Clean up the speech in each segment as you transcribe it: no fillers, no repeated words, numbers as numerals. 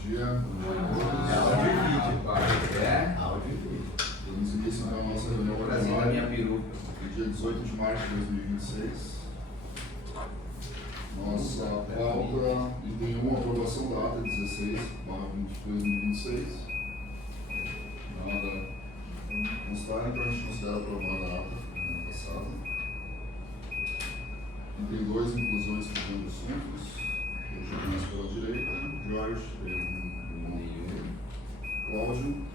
dia. Áudio e vídeo. É? Áudio e vídeo. Vamos início da nossa reunião Brasil da minha peruca. dia 18 de março de 2026. Nossa pauta em 1, aprovação da ata 16/2026. Nada constar, então a gente considera aprovada a ata passada. Tem 2 inclusões pedindo assuntos. Eu começo pela direita. Jorge, Cláudio.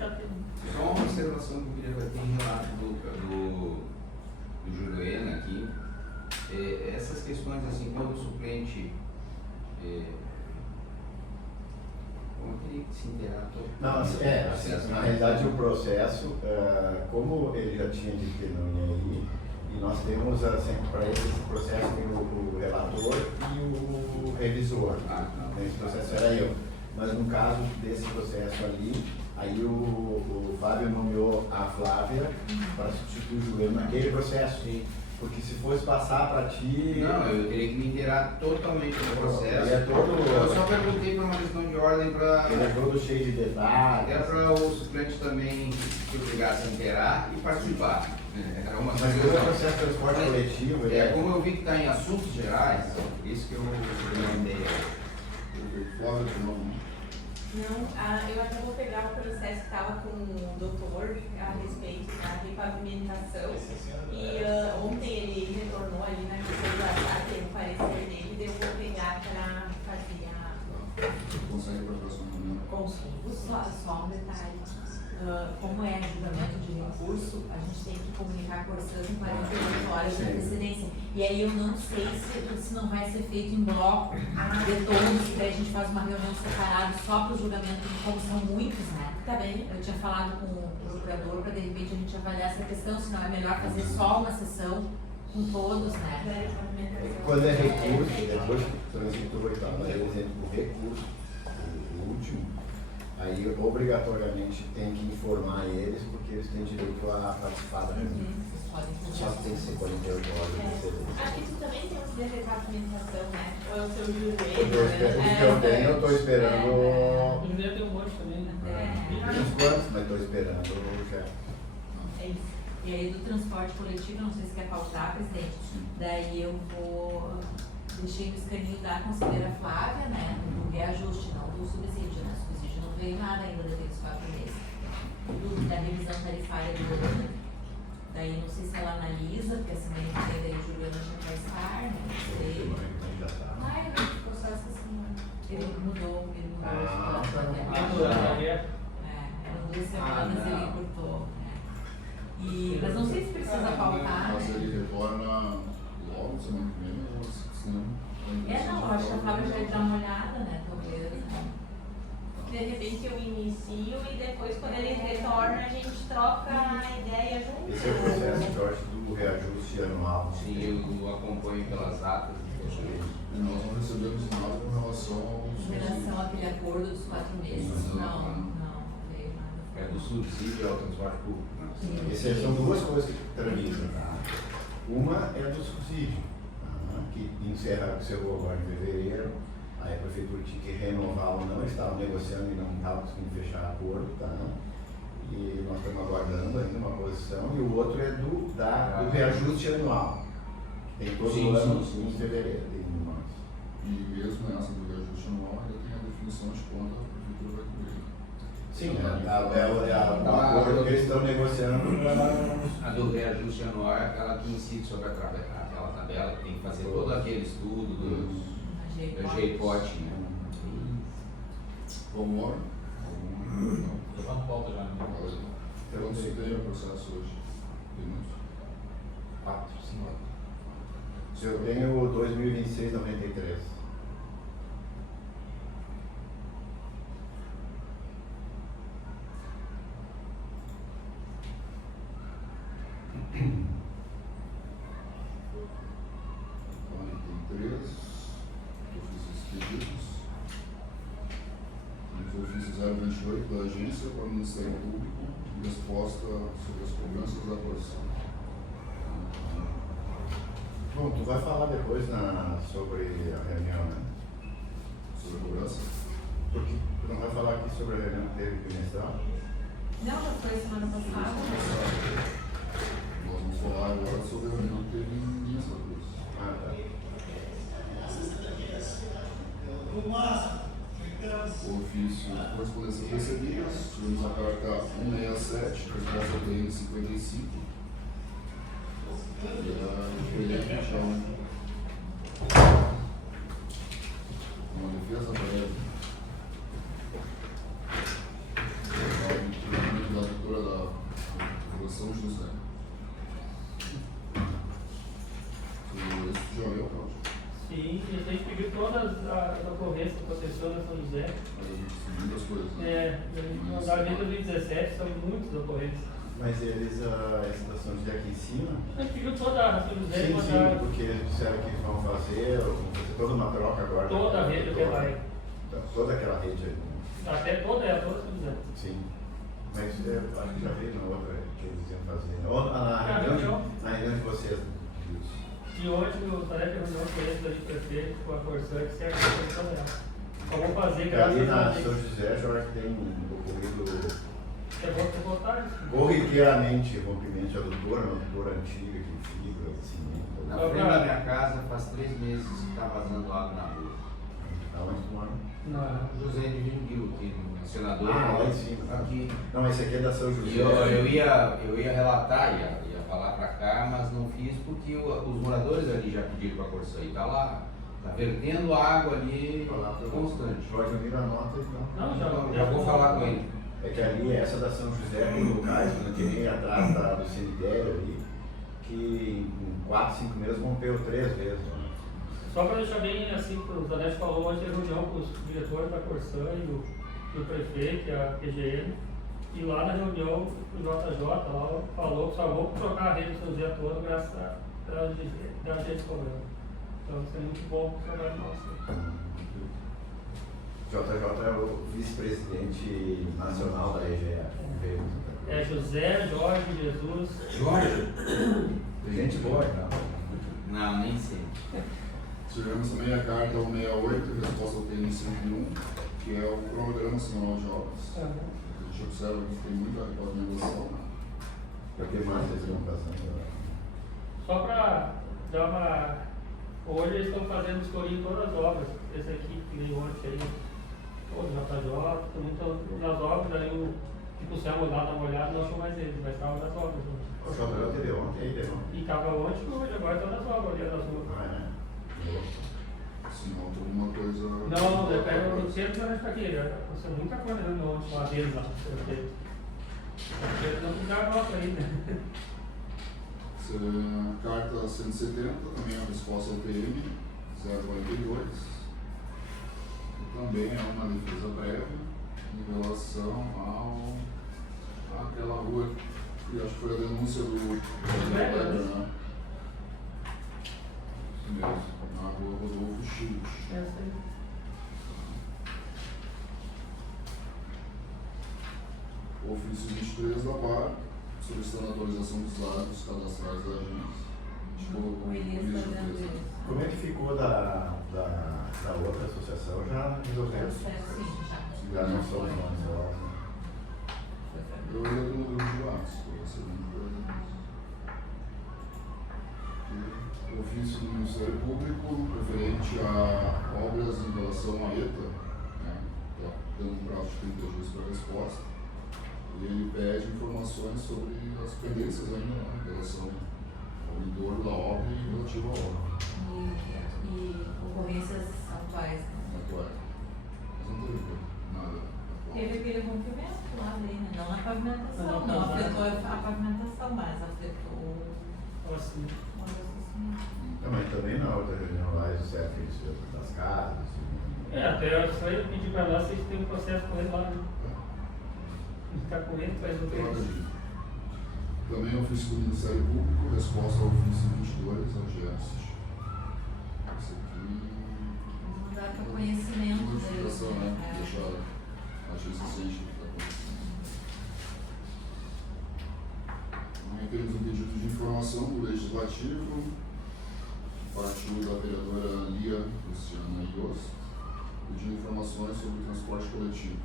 Só uma observação que eu queria fazer em relato do Juliano aqui. Essas questões, assim, quando o suplente como teria que se inteirar todo Não, assim, na realidade o processo, como ele já tinha dito que não ia ir, e nós temos assim, para esse processo tem o relator e o revisor. Esse processo era eu. Mas no caso desse processo ali, aí o Fábio nomeou a Flávia para substituir o Juliano naquele processo. Porque se fosse passar para ti... Não, eu teria que me inteirar totalmente do processo. Eu só perguntei por uma questão de ordem para... Ele é todo cheio de detalhes. Era para o suplente também se obrigasse a inteirar e participar. Era uma Mas como é o processo de transporte coletivo... Como eu vi que está em assuntos gerais, por isso que eu mandei. Flávio, de novo, né? Não, eu até vou pegar o processo que estava com o doutor a respeito da repavimentação. E ontem ele retornou ali na questão da tem o parecer dele, daí eu vou pegar para fazer a. Consegue para a próxima reunião? Consigo, só um detalhe. Como é julgamento de recurso, a gente tem que comunicar com a Corsã com 48 horas de antecedência. E aí eu não sei se não vai ser feito em bloco de todos, que daí a gente faz uma reunião separada só para o julgamento, como são muitos, né? Tá bem. Eu tinha falado com o procurador para de repente a gente avaliar essa questão, senão é melhor fazer só uma sessão com todos, né? Quando é recurso, depois que transitor e tal, mas por exemplo, o recurso, o último, aí obrigatoriamente tem que informar eles, porque eles têm direito a participar da reunião. Só que tem que ser 48 horas de antecedência. Acho que tu também tem um de repavimentação, né? Ou é o seu O joelho, que eu tenho, eu estou esperando. O Juliano tem um monte também, né? Uns quantos, mas estou esperando já. É isso. E aí do transporte coletivo, não sei se quer pautar, presidente. Daí eu vou deixei no escaninho da conselheira Flávia, né? Do reajuste, não do subsídio, né? O subsídio não veio nada ainda daqueles 4 meses. Da revisão tarifária do ano. Daí não sei se ela analisa, porque a semana que vem daí o Juliano já vai estar, né? Não sei. Ah, ele ficou só essa semana. Ele mudou. Ah, tá. Eram 2 semanas ele encurtou. Mas não sei se precisa pautar. Mas ele retorna logo, semana que vem, ou senão... Não, acho que a Fábio já vai dar uma olhada, né? Talvez, né? De repente eu inicio e depois quando ele retorna a gente troca a ideia junto. Esse é o processo, Jorge, do reajuste anual. Sim, eu acompanho pelas atas. E nós não recebemos nada com relação Em relação àquele acordo dos 4 meses, não veio nada. É do subsídio ao transporte público. Né? Essas são 2 coisas que tramitam. Tá? Uma é do subsídio, que encerrou agora em fevereiro. Aí a prefeitura tinha que renovar ou não, eles estavam negociando e não estavam conseguindo fechar acordo, tá? E nós estamos aguardando ainda uma posição. E o outro é do reajuste anual, que tem todo ano em fevereiro. E mesmo nessa do reajuste anual, ainda tem a definição de quanto a prefeitura vai cobrir. Sim, o acordo que eles estão negociando. A do reajuste anual é aquela que incide sobre aquela tabela, que tem que fazer todo aquele estudo do GEIPOT, né? Vamos embora? Eu faço pauta já, né? Quantos tem o processo hoje? Tem muitos? 4, 5. Eu tenho 2026-93. Ofício 028 da Agência para o Ministério Público, resposta sobre as cobranças da Corsã. Bom, tu vai falar depois sobre a reunião, né? Sobre a cobrança? Porque tu não vai falar sobre a reunião que teve bimestral? Não, já foi semana passada. Nós vamos falar agora sobre a reunião que teve em Santa Cruz. Ah, tá. O ofício de correspondências recebidas, tivemos a carta 167, resposta ao TN 55. E a experiência já uma defesa prévia. Da doutora da São José. Esse já leu, Cláudio? Sim, e a gente pediu todas as ocorrências que aconteceu na São José. Mas a gente seguindo as coisas, né? Da desde 2017 são muitas ocorrências. Mas eles, essa da São José aqui em cima? A gente pediu toda a São José Sim, mandaram porque eles disseram que vão fazer toda uma troca agora. toda a rede até lá. Toda aquela rede aí. Até toda ela, toda a São José. Sim. Mas acho que já veio na outra que eles iam fazer. Ou na reunião de vocês. E hoje o tarefa de reunião foi esse ali prefeito com a Corsã, que serve para toda ela. Só vou fazer Ali graças na a São Deus. José já tem ocorrido É bom ter vontade. corriqueiramente rompimento de adutora, uma adutora antiga de fibra, cimento. Na frente da minha casa faz 3 meses que está vazando água na rua. Aonde tu mora? Não. José de Vinguil, que no senador. Lá em cima. Aqui. Não, esse aqui é da São E José. eu ia relatar, ia falar para cá, mas não fiz porque os moradores ali já pediram para a Corsã e está lá. Está vertendo água ali constante. Jorge Mira anota então. Não, Já vou falar com ele. É que ali, essa da São José, tem locais, que nem atrás do cemitério ali, que em 4, 5 meses rompeu 3 vezes. Né? Só para deixar bem assim, o Danete falou ontem, teve reunião com os diretores da Corsã e o prefeito e a PGM. E lá na reunião, o JJ lá falou que só vou trocar a rede do São José toda graças a gente cobrando. Então isso é muito bom para o trabalho nosso. JJ é o vice-presidente nacional da EGE. É José, Jorge, Jesus. Jorge? Gente boa, tá? Não, nem sei. Tivemos também a carta 168, resposta ao TN 101, que é o cronograma semanal de obras. A gente observa que tem muita pavimentação. O que mais vocês estão fazendo? Só para dar uma. Hoje eles estão fazendo escolher todas as obras. Esse aqui que veio ontem aí, todo JJ, também estão nas obras, aí o Samuel lá dá uma olhada, não achou mais eles, mas estava nas obras. O Samuel teve ontem, aí teve ontem. E estava ontem e hoje, agora está nas obras, ali nas ruas. Ah, é? Se não, tem alguma coisa. Não, eu pego no centro e para aqui. Você nunca foi olhando ontem lá deles lá. Eles não fizeram a nota ainda. Carta 170, também a resposta ao TM 042. E também é uma defesa prévia em relação àquela rua que acho que foi a denúncia do Weber, né? Isso mesmo, na rua Rodolfo Chiles. Ofício 23 da PAR, solicitando a atualização dos dados cadastrais da agência. O Elias está dando isso. Como é que ficou da outra associação? Já resolvemos. Sim, já. Já não somos mais nós. Eu ia no grupo de lados, estou recebendo o ofício do Ministério Público referente a obras em relação à ETA, né, está dando um prazo de 30 dias para resposta, e ele pede informações sobre as pendências ainda, né, em relação ao entorno da obra e relativo à obra. E ocorrências atuais, né? Atuais. Mas não teve nada. Teve aquele rompimento lá dele, né? Não na pavimentação, Não, não afetou a pavimentação, mas afetou Assim. o abastecimento. Não, mas também na outra reunião lá, eles disseram que eles fizeram das casas. Até eu só ia pedir para nós, vocês têm um processo com ele lá, né? Ficar com ele para resolver isso. Também o ofício do Ministério Público, resposta ao ofício 22, a GEST. Esse aqui. Vamos dar para conhecimento Notificação, né? deles. Deixar a agência ciente do que está acontecendo. Também temos um pedido de informação do Legislativo, partiu da vereadora Lia Luciana Ios, pedindo informações sobre o transporte coletivo.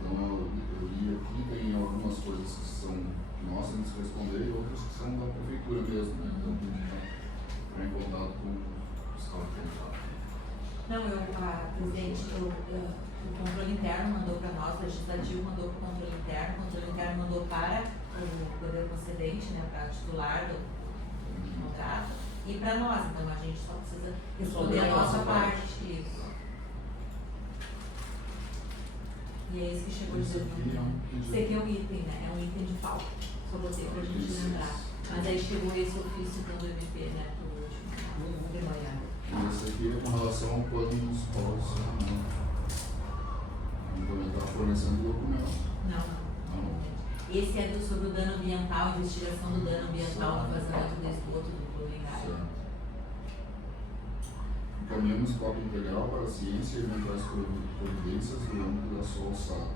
Então eu li aqui, tem algumas coisas que são nós temos que responder e outras que são da prefeitura mesmo, né? Então a gente vai em contato com o estado de contato. Não, presidente, o controle interno mandou para nós, o legislativo mandou para o controle interno mandou para o poder concedente, né, para o titular do contrato, e para nós, então a gente só precisa responder a nossa parte. Isso. E é esse que chegou de Esse aqui é um pedido. Esse aqui é um item, né? É um item de pauta. Só botei pra gente Isso. lembrar. Mas aí chegou esse ofício então, do MP, né? Pro último de manhã. E esse aqui é com relação ao plano municipal de saneamento. Então ele está fornecendo documento. Não. Esse é sobre o dano ambiental, investigação do dano ambiental no vazamento do esgoto do Clube Engaio. Certo. Encaminhamos cópia integral para a ciência e eventuais providências do âmbito da sua alçada.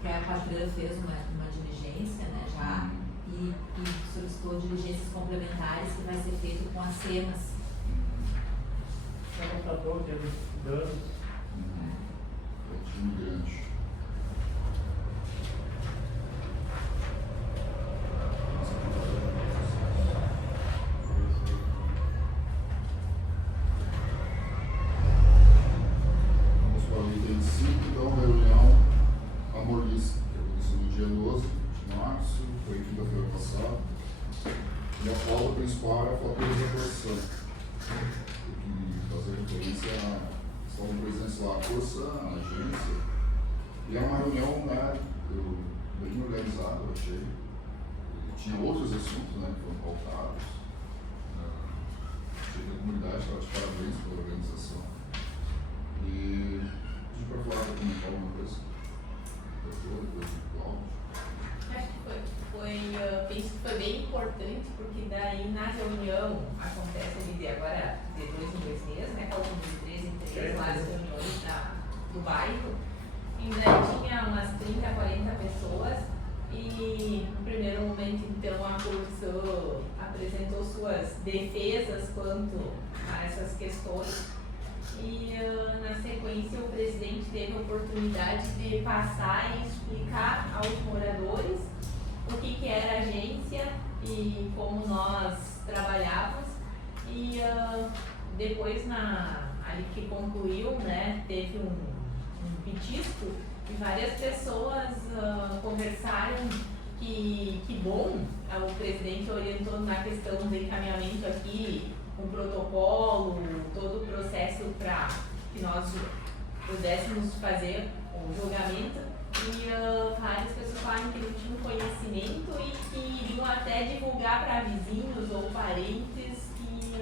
Que a Patrulha fez uma diligência, né, já, e solicitou diligências complementares que vai ser feito com as cenas. Já constatou que teve danos. É um time grande. Vamos para o item 5, então, reunião amorista, que aconteceu no dia 12 de março, foi quinta-feira passada. E a pauta principal é a fatura da Corsã. Eu queria fazer referência a estavam presentes lá a Corsã, a agência. E é uma reunião, né, bem organizada, eu achei. Tinha outros assuntos, né, que foram pautados. Achei que a comunidade estava de parabéns pela organização. E a gente vai falar para comentar alguma coisa. Depois do Cláudio. Acho que penso que foi bem importante, porque daí na reunião acontece ali agora de 2 em 2 meses, né? Como de 3 em 3 lá as reuniões do bairro. E daí tinha umas 30, 40 pessoas e no primeiro momento então a Corsã apresentou suas defesas quanto a essas questões. E na sequência o presidente teve a oportunidade de passar e explicar aos moradores o que era a agência e como nós trabalhávamos. E depois, ali que concluiu, né, teve um petisco e várias pessoas conversaram que bom, o presidente orientou na questão do encaminhamento aqui, um protocolo, todo o processo para que nós pudéssemos fazer o julgamento. E várias pessoas falaram que não tinham conhecimento e que iriam até divulgar para vizinhos ou parentes que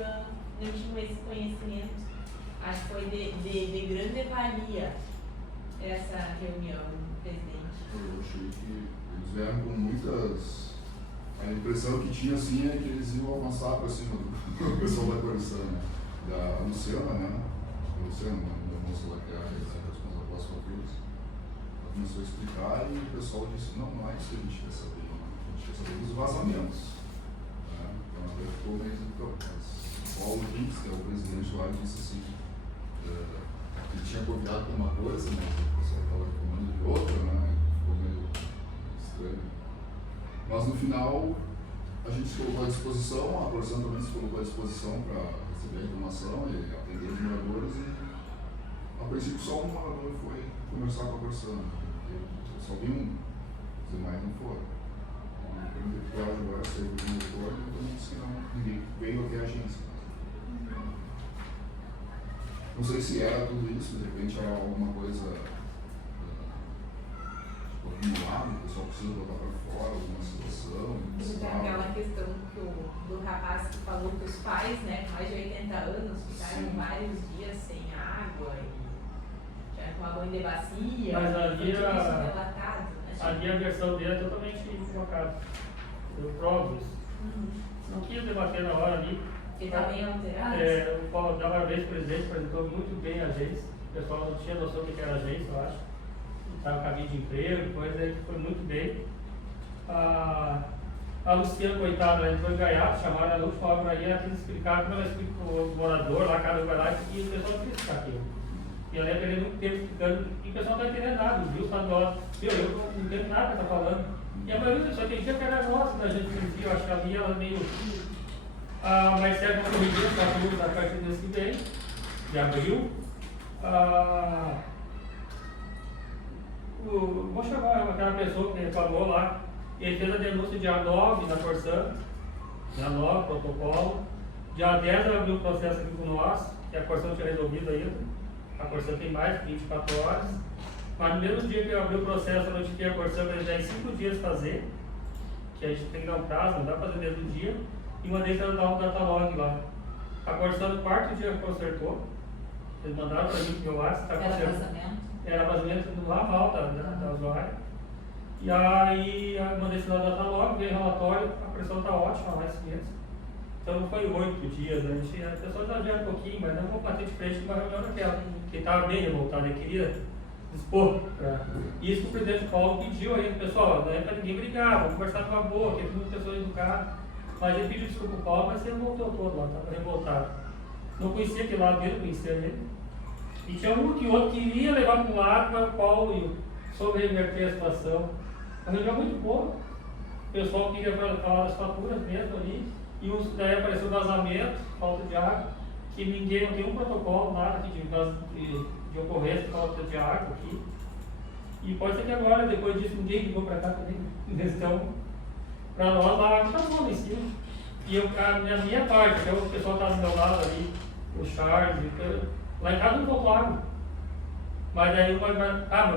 não tinham esse conhecimento. Acho que foi de grande valia essa reunião, presidente. Eu achei que eles vieram com muitas. A impressão que tinha assim é que eles iam avançar para cima do pessoal da Corsã, né? Da Luciana, né? A Luciana, uma moça lá que é a responsável pelas famílias. Ela começou a explicar e o pessoal disse: não é isso que a gente quer saber, não. A gente quer saber dos vazamentos. Né? Então ela ficou meio mas o Paulo Kings, que é o presidente lá, disse assim: ele tinha copiado com uma coisa, mas o pessoal estava reclamando de outra, né? Ficou meio estranho. Mas no final, a gente se colocou à disposição, a Corsã também se colocou à disposição para receber a informação e atender os moradores. E a princípio, só um morador foi conversar com a Corsã. Só vi um, os demais não foram. O primeiro deputado agora saiu do diretor e todo mundo disse que não, ninguém veio até a agência. Não sei se era tudo isso, de repente era alguma coisa. Acumulado, o pessoal precisa botar para fora alguma situação. Aquela questão do rapaz que falou que os pais, né, com mais de 80 anos, ficaram vários dias sem água e tinha que tomar banho de bacia. Mas ali tudo isso relatado, né? Ali a versão dele é totalmente equivocada. Eu provo isso. Não quis debater na hora ali. Porque está bem alterado. O Paulo dava parabéns pro presidente, apresentou muito bem a agência. O pessoal não tinha noção do que era a agência, eu acho. Estava cabide de emprego, coisa aí que foi muito bem. A Luciana, coitada, ela entrou em gaiato, chamaram ela na última hora para ir, ela quis explicar, como ela explica para o morador lá, cada um vai lá, e o pessoal não quis explicar aquilo. E ela ia perder muito tempo explicando, e o pessoal não está entendendo nada, os rios estaduais, eu não entendo nada que está falando. E a maioria das pessoas tem dia que era nossa, da gente conhecia, eu acho que ali ela meio. A Marcela vai corrigir essa luz a partir desse mês, de abril. Vou chamar aquela pessoa que reclamou lá, ele fez a denúncia dia 9 na Corsã, dia 9, protocolo. Dia 10 ela abriu o processo aqui com nós, que a Corsã não tinha resolvido ainda. A Corsã tem mais de 24 horas. Mas no mesmo dia que eu abri o processo, eu notifiquei a Corsã para já em 5 dias fazer, que a gente tem que dar um prazo, não dá para fazer no mesmo dia, e mandei para ela dar um datalog lá. A Corsã no quarto dia consertou, eles mandaram para mim que meu WhatsApp está consertando. Era vazamento do aval da usuária. E aí eu mandei esse datalog, veio o relatório, a pressão está ótima lá esse mês. Então não foi 8 dias, a pessoa exagera um pouquinho, mas não vou bater de frente com uma reunião daquela, que estava bem revoltada, ele queria dispor. Isso que o presidente Paulo pediu aí, pessoal, não é para ninguém brigar, vamos conversar com a boa, que é tudo pessoa educada. Mas ele pediu desculpa ao Paulo, mas ele voltou todo lá, estava revoltado. Não conhecia aquele lado dele, conhecia ele. E tinha um que outro que queria levar para um lado, mas o Paulo soube reverter a situação. Uma reunião muito boa. O pessoal queria falar das faturas mesmo ali. E daí apareceu vazamento, falta de água, que ninguém, não tem um protocolo, nada aqui de ocorrência de falta de água aqui. E pode ser que agora, depois disso, ninguém ligou para cá também. Então, para nós lá, está bom lá em cima. E a minha parte, até o pessoal está do meu lado ali, o Charles, lá em casa não faltou água. Mas daí meu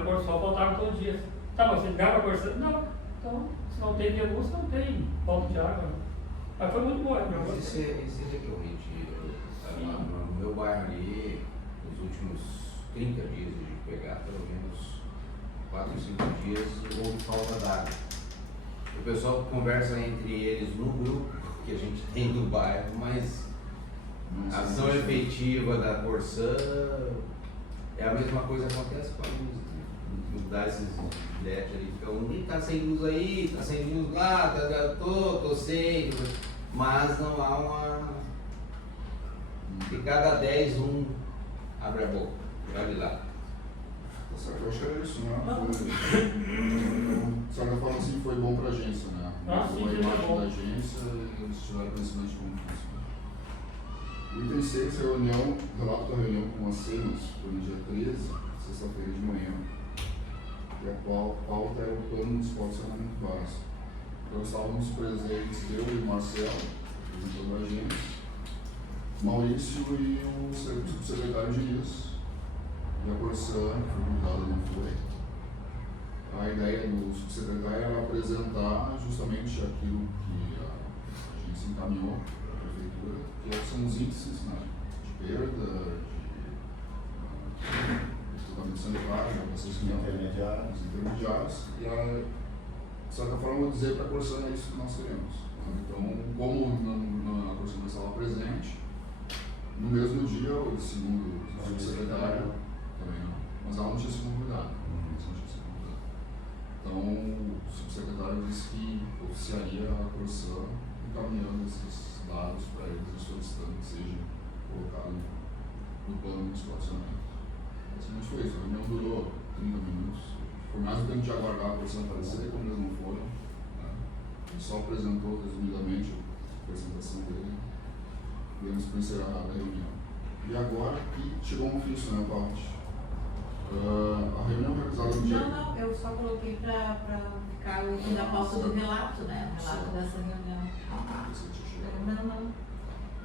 pôr do sol faltava todo dia. Tá, mas você ligava a Corsã? Não. Então, se não tem denúncia, não tem falta de água. Mas foi muito boa. Mas isso é recorrente. No meu bairro ali, nos últimos 30 dias a gente pegar, pelo menos 4 ou 5 dias, houve falta d'água. O pessoal conversa entre eles no grupo que a gente tem no bairro, mas a ação efetiva da Corsã é a mesma coisa que acontece com a luz. Mudar esses bilhetes ali, fica um, tá sem luz aí, tá sem luz lá, tô sem, mas não há uma. De cada 10, um abre a boca, olha lá. Tá certo, eu acho que era isso, né? De certa forma, assim, foi bom para a agência, né? Sim, foi a imagem bom. da agência e eles tiveram conhecimento de como funciona. O item 6, reunião, relato da reunião com as cenas, foi no dia 13, sexta-feira de manhã. E a pauta era o plano de esporte e saneamento básico. Então estávamos presentes, eu e o Marcelo, representando a agência, Maurício e o subsecretário Diniz, e a Corsã, que foi convidada, não foi. A ideia do subsecretário era apresentar justamente aquilo que a agência encaminhou para a prefeitura, que são os índices, né, de perda, de tratamento sanitário, de intermediários, e de certa forma, eu vou dizer para a Corsã é isso que nós queremos. Então, como a Corsã estava presente, no mesmo dia, segundo o subsecretário, também não, mas ela não tinha sido convidada. Então, o subsecretário disse que oficiaria a Corsã encaminhando esses dados para eles e solicitando que seja colocado no plano de exploracionamento. Basicamente foi isso, a reunião durou 30 minutos. Por mais do tempo de aguardar a Corsã aparecer, como eles não foram, né? Ele só apresentou resumidamente a apresentação dele e eles para encerrar a reunião. E agora que chegou um ofício, né, parte. A reunião realizada no dia... Não, eu só coloquei para ficar o da pauta do relato, né? O relato dessa reunião. Não.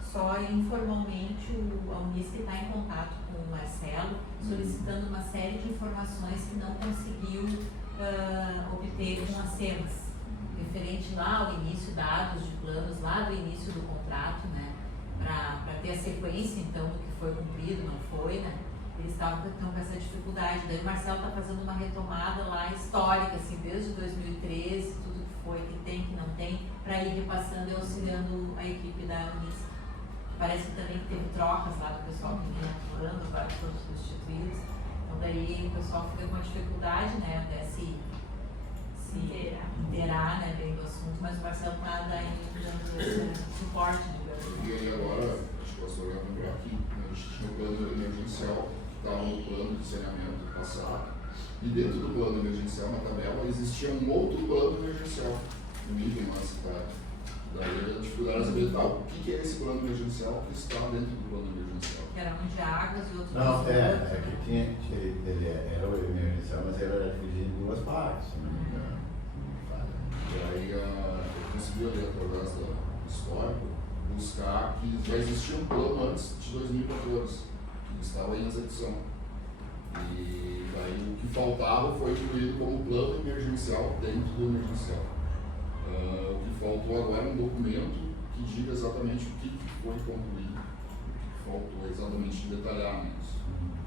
Só informalmente a Unisc está em contato com o Marcelo, solicitando uma série de informações que não conseguiu obter com as cenas. Referente lá ao início, dados de planos lá do início do contrato, né? Para ter a sequência, então, do que foi cumprido, não foi, né? Eles estavam com essa dificuldade. Daí o Marcelo está fazendo uma retomada lá histórica, assim, desde 2013, tudo que foi, que tem, que não tem, para ir repassando e auxiliando a equipe da Unisc. Parece que também teve trocas lá do pessoal que vinha atuando, agora foram substituídos. Então daí o pessoal fica com uma dificuldade, né, até se inteirar, né, bem do assunto, mas o Marcelo está dando esse suporte, digamos. E aí agora, acho que eu sou olhando por aqui, né, a gente tinha o plano emergencial que estava no plano de saneamento passado, e dentro do plano emergencial, na tabela, existia um outro plano emergencial, no nível na cidade. Daí a dificuldade de saber o que é esse plano emergencial que está dentro do plano emergencial. Que era um de águas e outro de Não, esgoto. é que tinha, ele era o emergencial, mas ele era dividido em duas partes, se não me engano. E aí eu consegui ali, através do histórico, buscar que já existia um plano antes de 2014, que estava em execução. E daí o que faltava foi incluído como plano emergencial dentro do emergencial. O que faltou agora é um documento que diga exatamente o que foi concluído, o que faltou exatamente detalhar isso.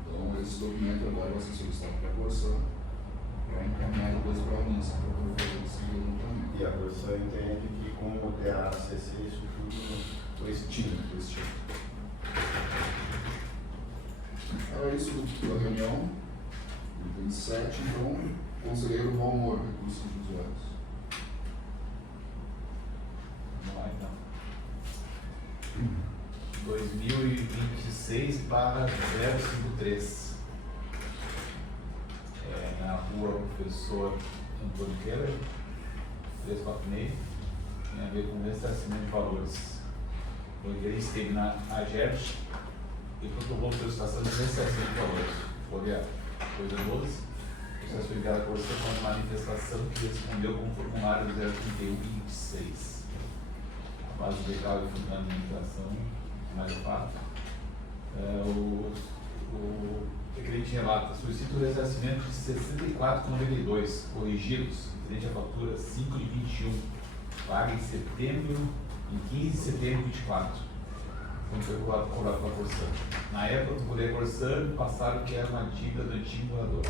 Então esse documento agora vai ser solicitado para a Corsã, para encaminhar depois para a Unisc, para poder fazer esse levantamento. E a Corsã entende que com o TACC isso tudo foi extinto. Era isso da reunião, item 7, então, conselheiro Valmor, recursos de usuários. Vamos lá então. 2026/053. Na rua Professor Antônio Keller, 346, tem a ver com ressarcimento de valores. O interesse esteve na AGERT e protocolou solicitação de ressarcimento de valores. Folha 212, processo ligado à Corsã com manifestação que respondeu com o formulário 03126. A base legal e fundamentação, mais fato. O requerente relata, solicita o ressarcimento de 64,92 corrigidos, referente à fatura 5 de 21, paga em 15 de setembro de 24, quando foi cobrado pela Corsã. Na época, eu procurei a Corsã e passaram que era uma dívida do antigo morador.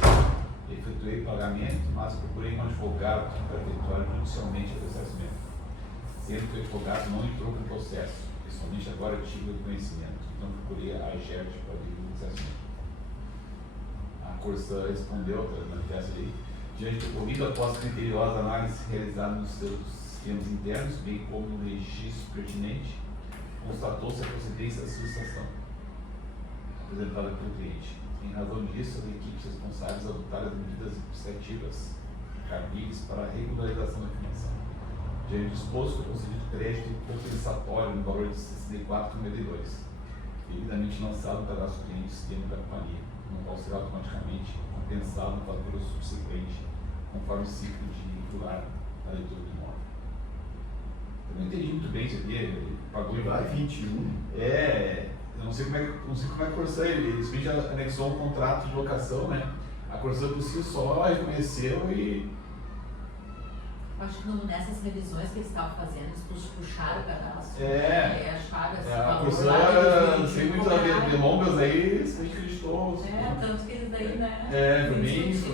Efetuei o pagamento, mas procurei um advogado para efetuar judicialmente o ressarcimento, sendo que o advogado não entrou no processo, e somente agora eu tive o conhecimento. Então procurei a AGERT para ver o ressarcimento. A Corsã respondeu ao manifesto ali, diante do ocorrido após criteriosa análise realizada nos seus sistemas internos, bem como no registro pertinente, constatou-se a procedência da solicitação apresentada pelo cliente. Em razão disso, as equipes responsáveis adotaram as medidas administrativas cabíveis para a regularização da informação. Diante do exposto, foi concedido crédito compensatório no valor de 64,92, devidamente lançado no cadastro cliente do sistema da companhia, no qual será automaticamente compensado no fatura subsequente, conforme o ciclo de regular da leitura do imóvel. Eu não entendi muito bem isso aqui, ele pagou em Vai 21. eu não sei como é que a Corsã, ele simplesmente anexou um contrato de locação, né? A Corsã por si só reconheceu e... Acho que nessas revisões que eles estavam fazendo, eles puxaram o cadastro. Acharam esse a valor Corsã, lá, eles sem muitas cobraram. delongas aí, você acreditou. Tanto que eles daí, né? Foi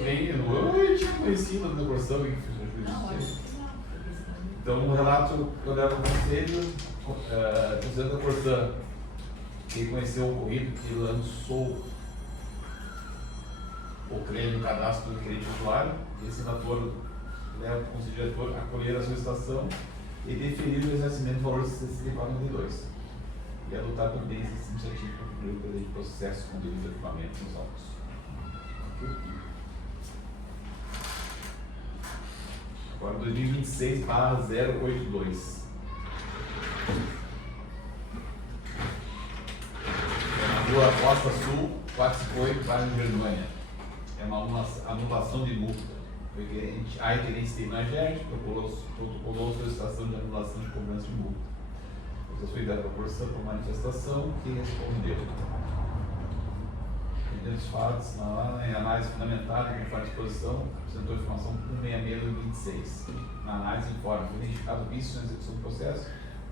bem, eu tinha conhecido da Corsã, que fez o juízo. Não, acho que não. Então, o relato que eu levo ao conselho, conselho da Corsã, que reconheceu o ocorrido, que lançou o creme no cadastro do cliente usuário, e esse relator leva para o conselho diretor acolher a solicitação e deferir o ressarcimento do valor de 64,92 e adotar providências administrativas para cumprir o presente processo com devido equipamento nos autos. Agora 2026/082. Na rua Costa Sul, 458, bairro de Germânia. É uma anulação de multa. A requerente esteve na AGERT, protocolou solicitação de anulação de cobrança de multa. Essa foi dada para a Corsã por manifestação que respondeu. Os fatos, em análise fundamentada, conforme a disposição, apresentou informação 166/26. Na análise informa, foi identificado vício na execução do processo,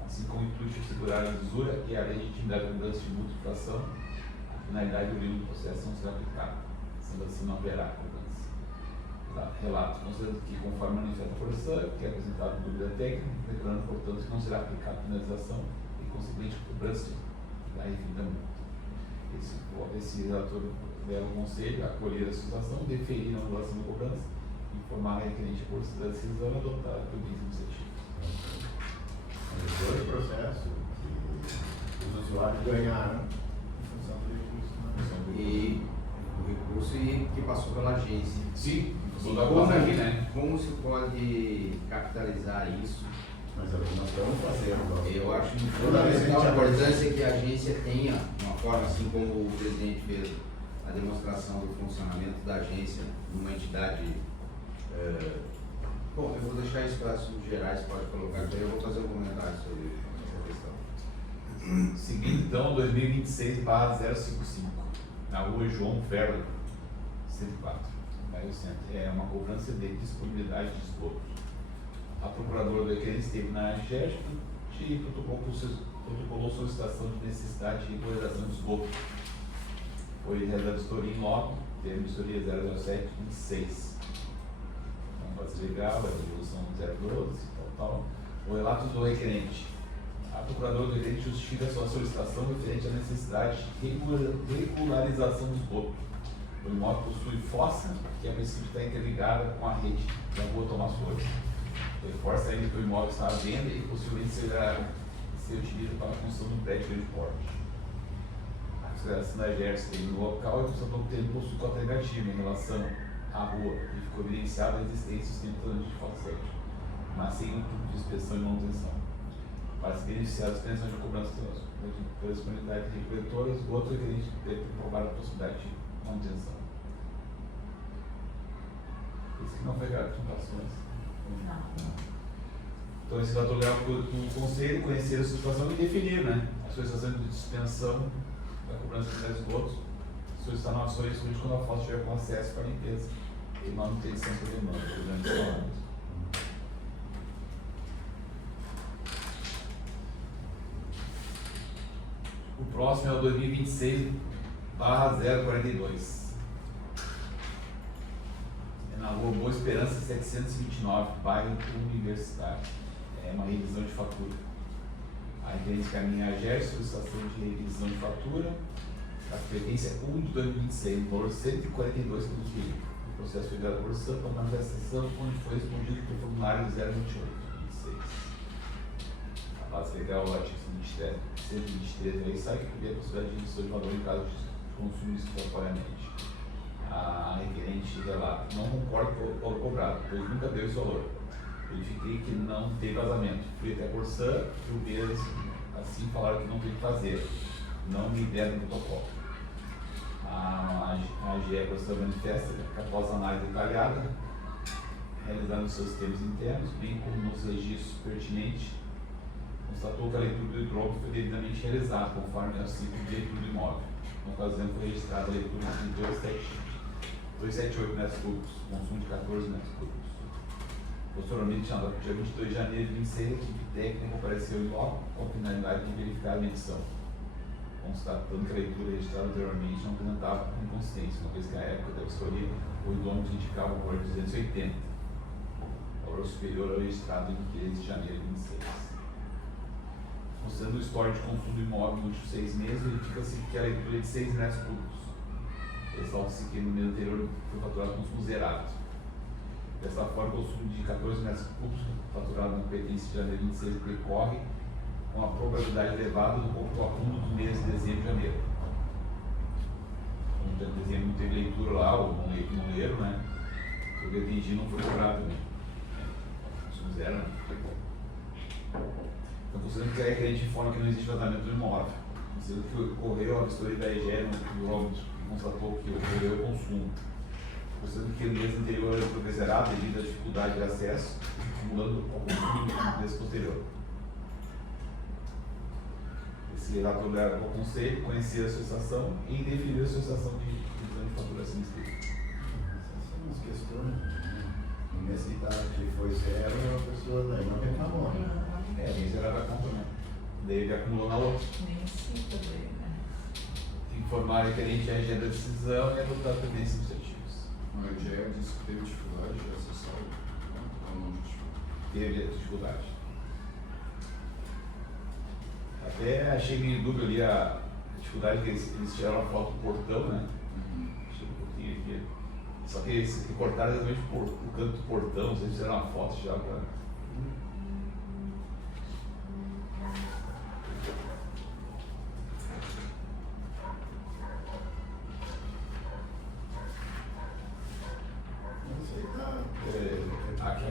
assim como o intuito de assegurar a lisura e a legitimidade da cobrança de multa e infração. A finalidade do livro do processo não será aplicada, sendo assim não haverá cobrança. Relato, considerando que, conforme manifesta a Corsã, que é apresentado no dúvida técnica, declarando, portanto, que não será aplicada penalização e, consequente, cobrança da referida multa. Esse relator leva ao conselho a acolher a solicitação, deferir a anulação da cobrança, informar a requerente a Corsã da decisão e adotar a providência administrativa. Dois processos que os usuários ganharam em função do recurso. E o que passou pela agência. Sim, E da coisa aqui, né? como se pode capitalizar isso? Mas é o que nós estamos fazendo. Eu acho Toda vez que a fundamental a gente importância que a agência tenha uma forma, assim como o presidente fez a demonstração do funcionamento da agência numa entidade. Bom, eu vou deixar isso para assuntos gerais, pode colocar, então eu vou fazer um comentário sobre essa questão. Seguindo então, 2026/055, na rua João Ferro, 104, bairro Centro. É uma cobrança de disponibilidade de esgoto. A procuradora do requerente esteve na AGESP e protocolou solicitação de necessidade de regularização de esgoto. Foi realizada vistoria em loco, teve vistoria 00726. Então, pode ser legal, a resolução 012 e tal. O relato do requerente. A procuradora do requerente justifica a sua solicitação referente à necessidade de regularização do esgoto. O imóvel possui fossa, que a princípio está interligada com a rede da rua Tomás Flores. Reforça ainda que o imóvel está à venda e possivelmente será utilizado para a construção de um prédio de grande porte. A consideração da GERS teve no local e constatou que ele possui cota negativa em relação à rua e ficou evidenciada a existência e sustentante de fossa séptica, mas sem um tipo de inspeção e manutenção. Para se beneficiar da suspensão de cobrança pelas comunidades recoletoras, o outro requerente deve provar a possibilidade de manutenção. Isso que não foi grave, não passou. Não. Então, esse relator legal para o conselho conhecer a situação e definir, né? A solicitação de suspensão da cobrança de esgotos, solicitar ações somente quando a fossa estiver com acesso para a limpeza e manutenção da demanda, por exemplo, o próximo é o 2026/042. É na rua Boa Esperança 729, bairro Universitário. É uma revisão de fatura. A referência caminha a GER, solicitação de revisão de fatura. A frequência 1 de 2026, no valor 142 pelo quilo. O processo foi dado por Santa, uma manifestação onde foi respondido pelo formulário 028/26. A base legal, o artigo 123 da lei sai que prevê a possibilidade de redução de valor em caso de consumo extraordinariamente. A requerente relata: não concordo com o valor cobrado, pois nunca deu esse valor. Verifiquei que não teve vazamento. Fui até a Corsã e o mesmo assim falaram que não tem que fazer. Não me deram protocolo. A AGE Corsã manifesta que após análise detalhada, realizando seus termos internos, bem como nos registros pertinentes, constatou que a leitura do hidrômetro foi devidamente realizada, conforme o ciclo de leitura do imóvel. Na ocasião foi registrada a leitura de 278 metros cúbicos, consumo de 14 metros cúbicos. Posteriormente, no dia 22 de janeiro de 2026, a equipe técnica compareceu em loco com a finalidade de verificar a medição, constatando que a leitura registrada anteriormente não apresentava inconsistência, uma vez que a época da vistoria o hidrômetro indicava o valor de 280, valor superior ao registrado em 13 de janeiro de 2026. Considerando o histórico de consumo do imóvel nos últimos 6 meses, verifica-se que a leitura é de 6 metros cúbicos. Ressalta-se que no mês anterior foi faturado consumo zerado. Dessa forma, o consumo de 14 metros cúbicos faturado na competência de janeiro de 2026 decorre com a probabilidade elevada do acúmulo do mês de dezembro e janeiro. Como já dezembro não teve leitura lá, ou não leram, né? O que eu entendi não foi cobrado, né? Consumo zero, né? Então, considerando que a requerente informa que não existe vazamento do imóvel, considerando que ocorreu a vistoria da EGE no hidrômetro, constatou que ocorreu o consumo, considerando que o mês anterior foi zerado devido à dificuldade de acesso, acumulando o consumo no mês posterior. Esse relator leva ao conselho conhecer a solicitação e definir a solicitação de revisão de faturação escrita. Essas são as questões. No mês que foi zero, a pessoa daí não reclamou. É, bem zerada a conta, né? Daí ele acumulou na outra. Nem cita dele, né? Informar a requerente a agenda da decisão e adotar pendências administrativas. A EGE disse que teve dificuldade de acessar ou não justificou? Teve a dificuldade. Até achei meio dúvida ali a dificuldade que eles tiraram a foto do portão, né? Achei um pouquinho aqui. Só que eles cortaram exatamente o canto do portão, não sei se fizeram uma foto já para.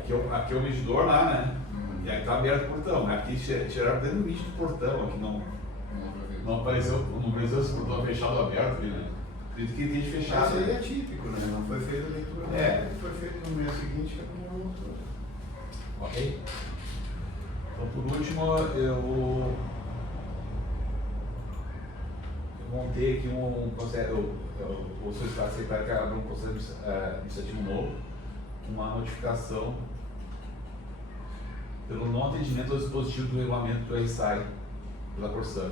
aqui é o medidor lá, né? E aqui tá aberto o portão. Aqui tiraram dentro do limite do portão, aqui não apareceu se o portão fechado ou aberto ali, né? Acredito que tem de fechar. Isso aí é típico, né? Não foi feita a leitura. Foi feito no mês seguinte, acabou. Ok? Então, por último, eu montei aqui um processo, o solicitado secretário que abre um processo administrativo novo, uma notificação pelo não atendimento ao dispositivo do regulamento do RSAI pela Corsan.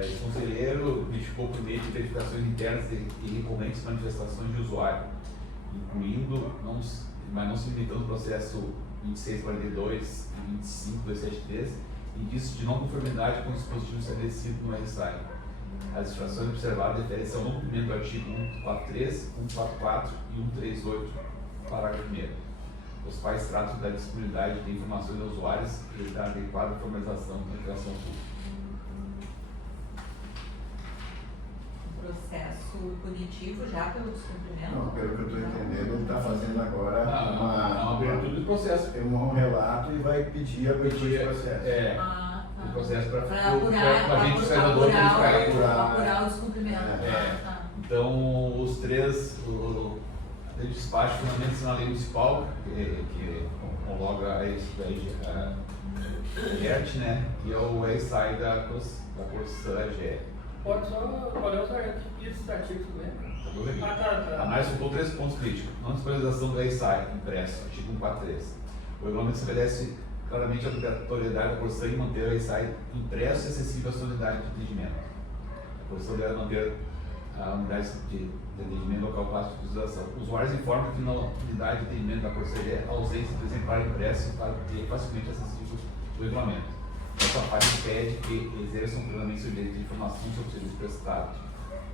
Esse conselheiro notificou por meio de verificações internas e recorrentes manifestações de usuário, incluindo, mas não se limitando ao processo 2642 e 25273, indícios de não conformidade com o dispositivo estabelecido no RSAI. As infrações observadas referem-se ao não cumprimento do artigo 143, 144 e 138, parágrafo 1º, os quais tratam da disponibilidade de informações aos usuários e da adequada formalização da interação pública. Processo punitivo já pelo descumprimento? Não, pelo que eu estou entendendo, ele está fazendo agora uma abertura do processo. Um relato e vai pedir a abertura do processo. Tá. O processo para Para a gente, senador, apurar o descumprimento. Tá. Então, os três, o despacho fundamentos na lei municipal, que homologa a isso daí, a ERT, né? E é o RSAI da Corsan GE. Pode só, qual é os artigos, lembra? A análise soltou 3 pontos críticos. Não disponibilização do RSAI impresso, artigo 143. O regulamento estabelece claramente a obrigatoriedade da Corsan em manter o RSAI impresso e acessível à sua unidade de atendimento. A Corsan deve manter a unidade de atendimento local fácil de utilização. Usuários informam que na unidade de atendimento da Corsan é ausência do exemplar impresso e facilmente acessível do regulamento. Essa parte pede que exerçam plenamente seu direito de informação sobre o serviço prestado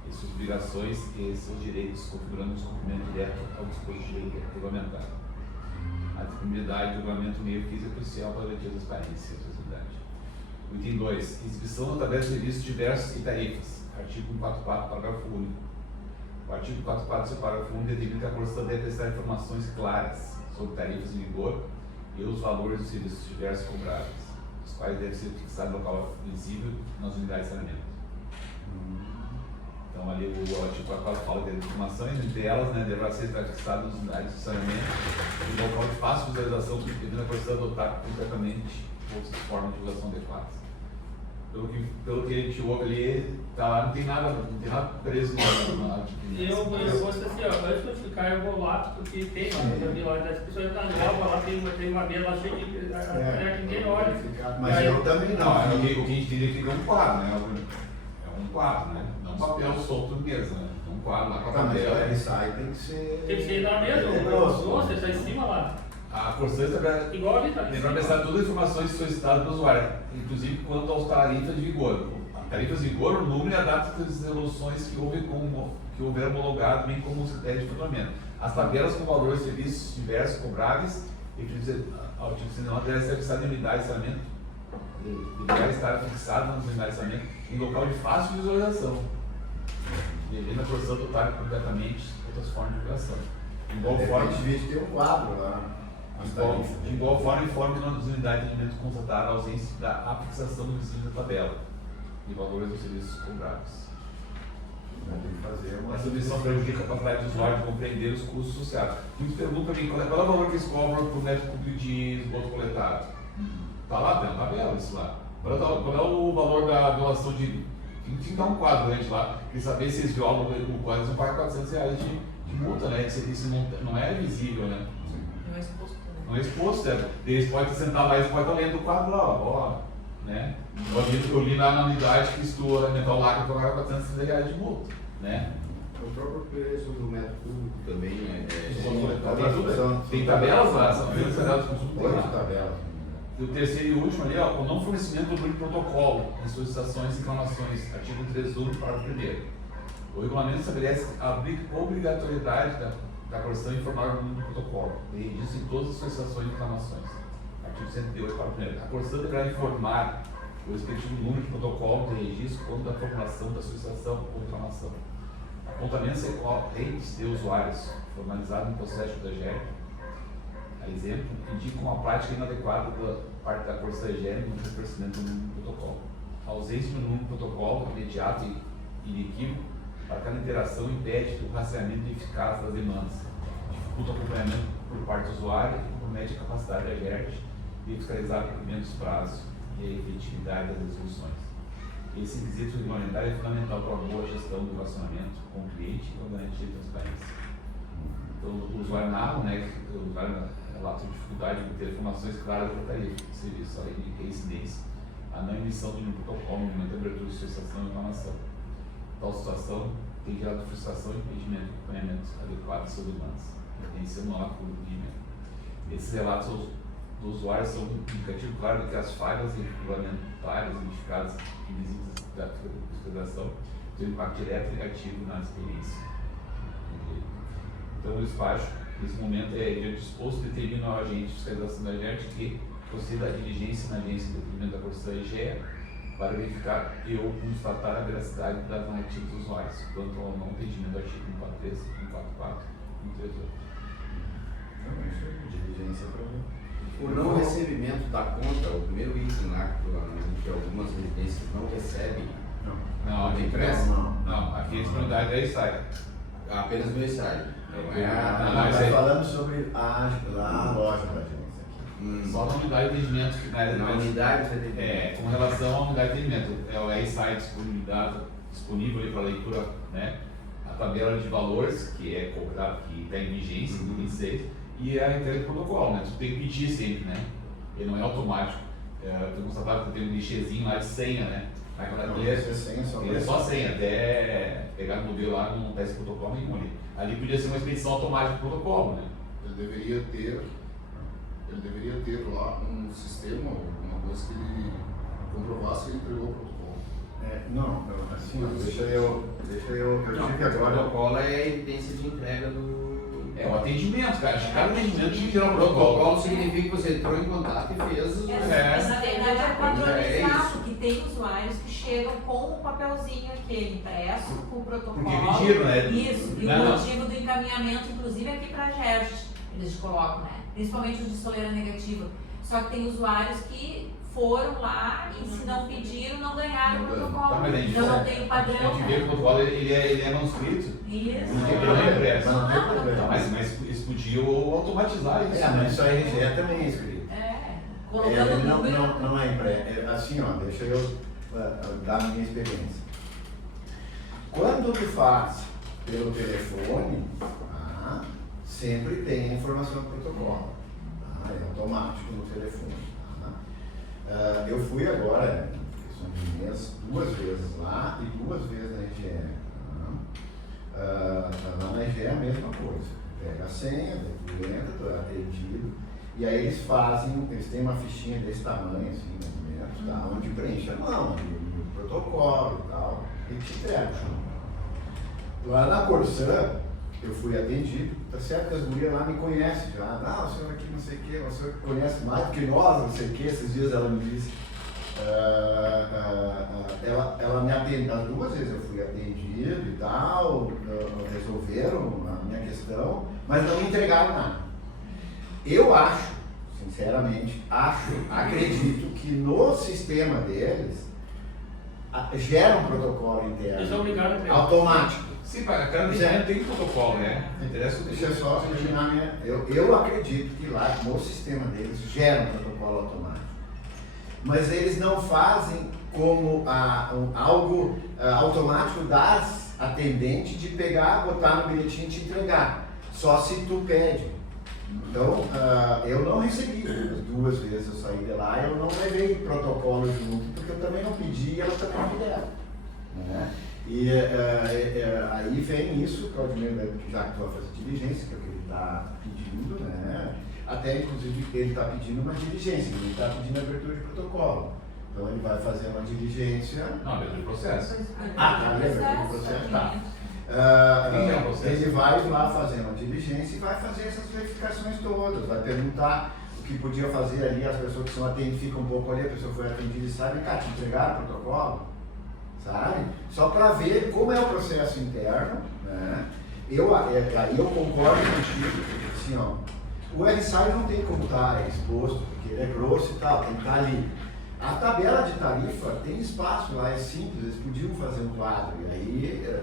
e suas obrigações e seus direitos, configurando o descumprimento direto ao dispositivo regulamentado. A disponibilidade do regulamento meio físico é crucial para garantir a transparência e a acessibilidade. O item 2. Exibição da tabela de serviços diversos e tarifas. Artigo 144, parágrafo único. O artigo 144, seu parágrafo único, determina que a Corsan deve prestar informações claras sobre tarifas em vigor e os valores dos serviços diversos cobrados, os quais devem ser fixados no local visível nas unidades de saneamento. Então, ali o artigo 44 fala de informações, entre elas, né, deverá ser fixado nas unidades de saneamento e local de fácil visualização, devendo a Corsan adotar completamente outras formas de divulgação adequadas. Pelo que a gente ouve ali, tá lá, não tem nada preso na Eu vou ser assim, ó, antes de notificar eu vou lá, porque tem lá, eu vi lá, das pessoas da nova, lá tem uma mesa lá cheia de que ninguém olha. Mas eu também não. Não, o que a gente teria que ter um quadro, né? É um quadro, né? Não um papel solto mesa, né? Um quadro lá com a Mas o tabela. RSAI tem que ser... Tem que ser na mesa, nossa, está em cima lá. A Corsan está Igual ali, tá? tem para prestar todas as informações solicitadas do usuário, inclusive quanto aos tarifas de vigor. Tarifas de vigor, o número e a data das resoluções que houver homologado, bem como os critérios de faturamento. As tabelas com valores de serviços diversos cobráveis e ao artigo 109 devem ser fixadas em unidades de saneamento, deverá estar fixado nas unidades de saneamento em local de fácil visualização, devendo a Corsan adotar completamente outras formas de divulgação. De igual forma, devia ter um quadro lá. de igual forma, informe nas unidades de atendimento constatar a ausência da afixação do vizinho da tabela e valores dos serviços cobrados. Essa omissão prejudica a capacidade do usuário de compreender os custos associados. Muitos perguntam para mim qual é o valor que eles cobram por metro cúbico de esgoto coletado. Está lá dentro da tabela isso lá. Qual é o valor da violação de... Tem que dar um quadro antes lá, e saber se eles violam o quadro, eles vão pagar R$400 de multa, né? Isso não é visível, né? Não é exposto, né? Não é exposto, né? Eles podem sentar lá, eles podem estar lendo o quadro lá, ó, né? Eu li lá na unidade que se tu alimentar o lacre, tu vai pagar R$400 de multa, né? O próprio preço do metro cúbico também Tem tabelas lá, são tabelas de consumo. 8 tabelas. E o terceiro e último ali, ó, o não fornecimento do protocolo em solicitações e reclamações, artigo 131, parágrafo 1º. O regulamento estabelece a obrigatoriedade da Corsan informar o número do protocolo, e isso em todas as solicitações e reclamações. Artigo 108, parágrafo 1º. A Corsan deverá informar o respectivo número de protocolo de registro quando da formulação da solicitação ou reclamação. Apontamentos recorrentes de usuários, formalizado no processo da GER, A exemplo, indicam a prática inadequada da parte da Corsã EGE no reconhecimento do número do protocolo. A ausência do número do protocolo imediato e inequívoco para cada interação impede o rastreamento eficaz das demandas, dificulta o acompanhamento por parte do usuário e compromete a capacidade da GERT de fiscalizar o cumprimento dos prazos e a efetividade das resoluções. Esse requisito regulamentar é fundamental para a boa gestão do relacionamento com o cliente e com a garantia de transparência. Então, o usuário narra, né, que o usuário relata a dificuldade de ter informações claras da portaria de serviço, além de reincidência, a não emissão de um protocolo no momento da abertura de solicitação e reclamação. Tal situação tem gerado frustração e impedimento de acompanhamento adequado de suas demandas, retenção no ato do atendimento. Esses relatos do usuário são um indicativo claro de que as falhas regulamentares identificadas em visitas da fiscalização têm um impacto direto e negativo na experiência. Então, o despacho, nesse momento, diante disposto, determina ao agente de fiscalização da GERT que proceda a diligência na agência de atendimento da Corsã EGE para verificar e ou constatar a veracidade das narrativas dos usuários, quanto ao não atendimento do artigo 143, 144 e 138. Não, isso é diligência para mim. O não recebimento da conta, o primeiro item lá que algumas residências não recebem, Não, não impressa? Não. Aqui a disponibilidade é ISAI. Apenas no ensaio. Não é Não, Nós isso aí. falamos sobre a loja da agência aqui. Só na unidade de atendimento que na unidade de atendimento. com relação à unidade de atendimento, é o ISAI disponível ali para leitura, né? A tabela de valores, que é cobrado, que está em vigência, em 2006, e a entrega do protocolo, né? Tu tem que pedir sempre, né? Ele não é automático. Eu constatava que tem um guichezinho lá de senha, né? Naquela Não, ele isso é senha só ele é só senha, até pegar o modelo lá, não tem esse protocolo nenhum ali. Ali podia ser uma expedição automática do protocolo, né? Ele deveria ter lá um sistema, alguma coisa que ele comprovasse que ele entregou o protocolo. Não, assim, ó, deixa eu tive O agora. protocolo é a evidência de entrega do. É o atendimento, cara. Acho que cada atendimento tinha que gerar um Protocolo protocolo. significa que você entrou em contato e fez. Mas na verdade é padronizado, isso. que tem usuários que chegam com o papelzinho aquele impresso, com o protocolo. Porque pediram, né? Isso, e Não, o não. motivo do encaminhamento, inclusive aqui para a GERT, eles colocam, né? Principalmente os de soleira negativa. Só que tem usuários que foram lá e se não pediram, não ganharam o Tá, protocolo. mas a gente Então não vê- tem o A padrão, gente vê que o né? protocolo ele é manuscrito. Isso. Ele não é impresso. Não tem Não, problema. Mas eles podiam automatizar isso. Mas isso aí já também é escrito. Colocando o número. Não é impresso. Assim, ó, deixa eu dar a minha experiência. Quando tu faz pelo telefone, sempre tem a informação do protocolo. É automático no telefone. Eu fui agora, questão de mês, 2 vezes lá e 2 vezes na EGE. Lá na EGE é a mesma coisa. Pega a senha, tu entra, tu é atendido. E aí eles têm uma fichinha desse tamanho, assim, mais ou menos, tá? Onde preenche a mão, o protocolo e tal, e te entrega. Lá na Corsã, eu fui atendido, tá certo que as gurias lá me conhecem já. O senhor aqui não sei o que, o senhor conhece mais do que nós, não sei o que. Esses dias ela me disse. Ela me atendeu, as 2 vezes eu fui atendido e tal, resolveram a minha questão, mas não me entregaram nada. Eu acho, sinceramente, acredito que no sistema deles gera um protocolo interno Eles são obrigados a entregar. automático. Sim, para cada atendimento tem protocolo, né? Interessa o Deixa eu só terminar minha. Eu acredito que lá no sistema deles gera um protocolo automático. Mas eles não fazem como algo automático das atendentes de pegar, botar no bilhetinho e te entregar. Só se tu pede. Então, eu não recebi. As 2 vezes eu saí de lá, eu não levei protocolo junto, porque eu também não pedi e elas também não me deram. Né? E aí vem isso, que já que tu vai fazer diligência, que é o que ele está pedindo, né? Até inclusive ele está pedindo uma diligência, ele está pedindo abertura de protocolo. Então ele vai fazer uma diligência. Não, abertura de processo. Abertura de processo, tá. Ele vai lá fazer uma diligência e vai fazer essas verificações todas, vai perguntar o que podia fazer ali, as pessoas que são atendidas ficam um pouco ali, a pessoa foi atendida e sabe, cá, te entregaram o protocolo? Sabe? Só para ver como é o processo interno, né? Aí eu concordo contigo, assim, ó, O RSI não tem como estar exposto, porque ele é grosso e tal, tem que estar ali. A tabela de tarifa tem espaço lá, é simples, eles podiam fazer um quadro, e aí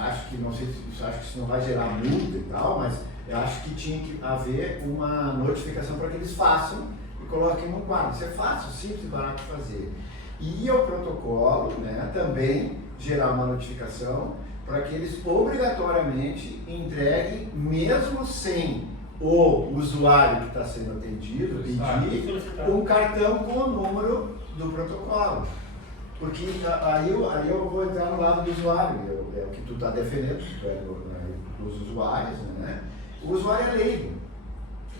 acho que isso não vai gerar multa e tal, mas eu acho que tinha que haver uma notificação para que eles façam e coloquem no quadro. Isso é fácil, simples e barato de fazer. E o protocolo, né, também gerar uma notificação para que eles obrigatoriamente entreguem, mesmo sem o usuário que está sendo atendido pedir um cartão com o número do protocolo. Porque aí eu vou entrar no lado do usuário, é o que tu está defendendo, tu é dos usuários, né? O usuário é leigo.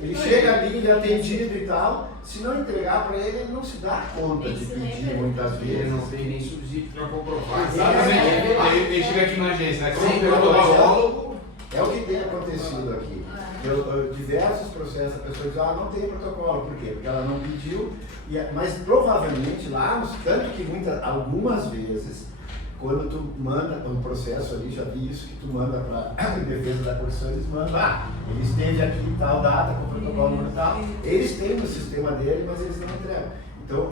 Ele chega ali, ele é atendido e tal, se não entregar para ele, ele não se dá conta de pedir muitas Ele vezes. não tem nem subsídio para comprovar. Exatamente. Ele chega aqui na agência, né? Sem protocolo. É o que tem acontecido aqui. Diversos processos, a pessoa diz, não tem protocolo. Por quê? Porque ela não pediu, mas provavelmente lá, tanto que algumas vezes, quando tu manda um processo ali, já vi isso, que tu manda para a defesa da Constituição, eles mandam, ele esteve aqui tal data, com o protocolo e tal, eles têm no sistema dele, mas eles não entregam. Então,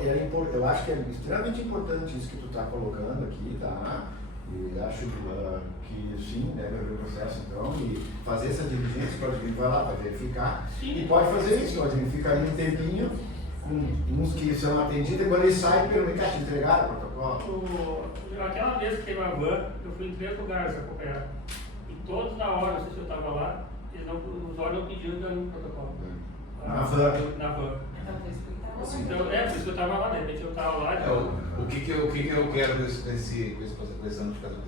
eu acho que é extremamente importante isso que tu está colocando aqui, tá? E acho que sim, deve haver o processo então, e fazer essa diligência, o admin vai lá para verificar, e pode fazer isso, o admin fica ali um tempinho, com uns que são atendidos, e quando eles saem, perguntam, te entregaram o protocolo? Aquela vez que teve a van, eu fui em 3 lugares acompanhar. E todos na hora, não sei se eu estava lá, o usuário não pediu o protocolo. Na van? Na van. Então, por isso que ele tava Assim, Então, por isso que eu estava lá, de repente eu estava lá. O que eu quero com essa notificação?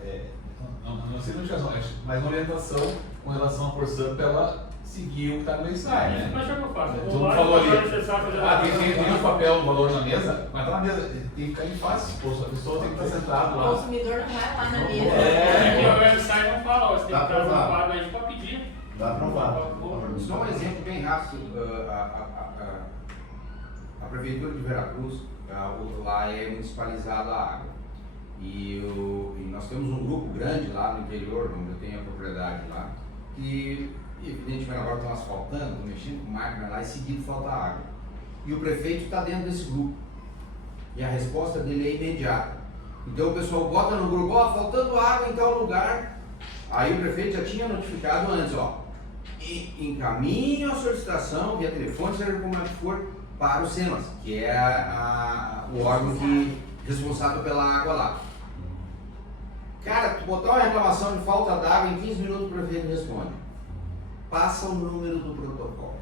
Não sei notificação, mas uma orientação com relação à porção para ela seguir o que está no RSI, né? Mas já que eu faço, Todo eu mundo vou lá falou e ali, necessário fazer tem um papel, o valor na mesa, mas tá na mesa, tem que ficar em face, a pessoa tem que estar sentada O lá. consumidor não vai lá na Não mesa. É, o website não fala, você tem que Dá estar pra falar. ocupado aí para pedir. Dá aprovado. Só um exemplo bem rápido, a Prefeitura de Veracruz, lá é municipalizada a água. E nós temos um grupo grande lá no interior, onde eu tenho a propriedade lá, que evidentemente agora estão asfaltando, estão mexendo com máquina lá e seguindo falta água. E o prefeito está dentro desse grupo. E a resposta dele é imediata. Então o pessoal bota no grupo, faltando água em tal lugar. Aí o prefeito já tinha notificado antes, encaminhe a solicitação via telefone, seja como é que for, para o SEMAS, que é o órgão responsável pela água lá. Cara, tu botar uma reclamação de falta d'água, em 15 minutos o prefeito responde. Passa o número do protocolo.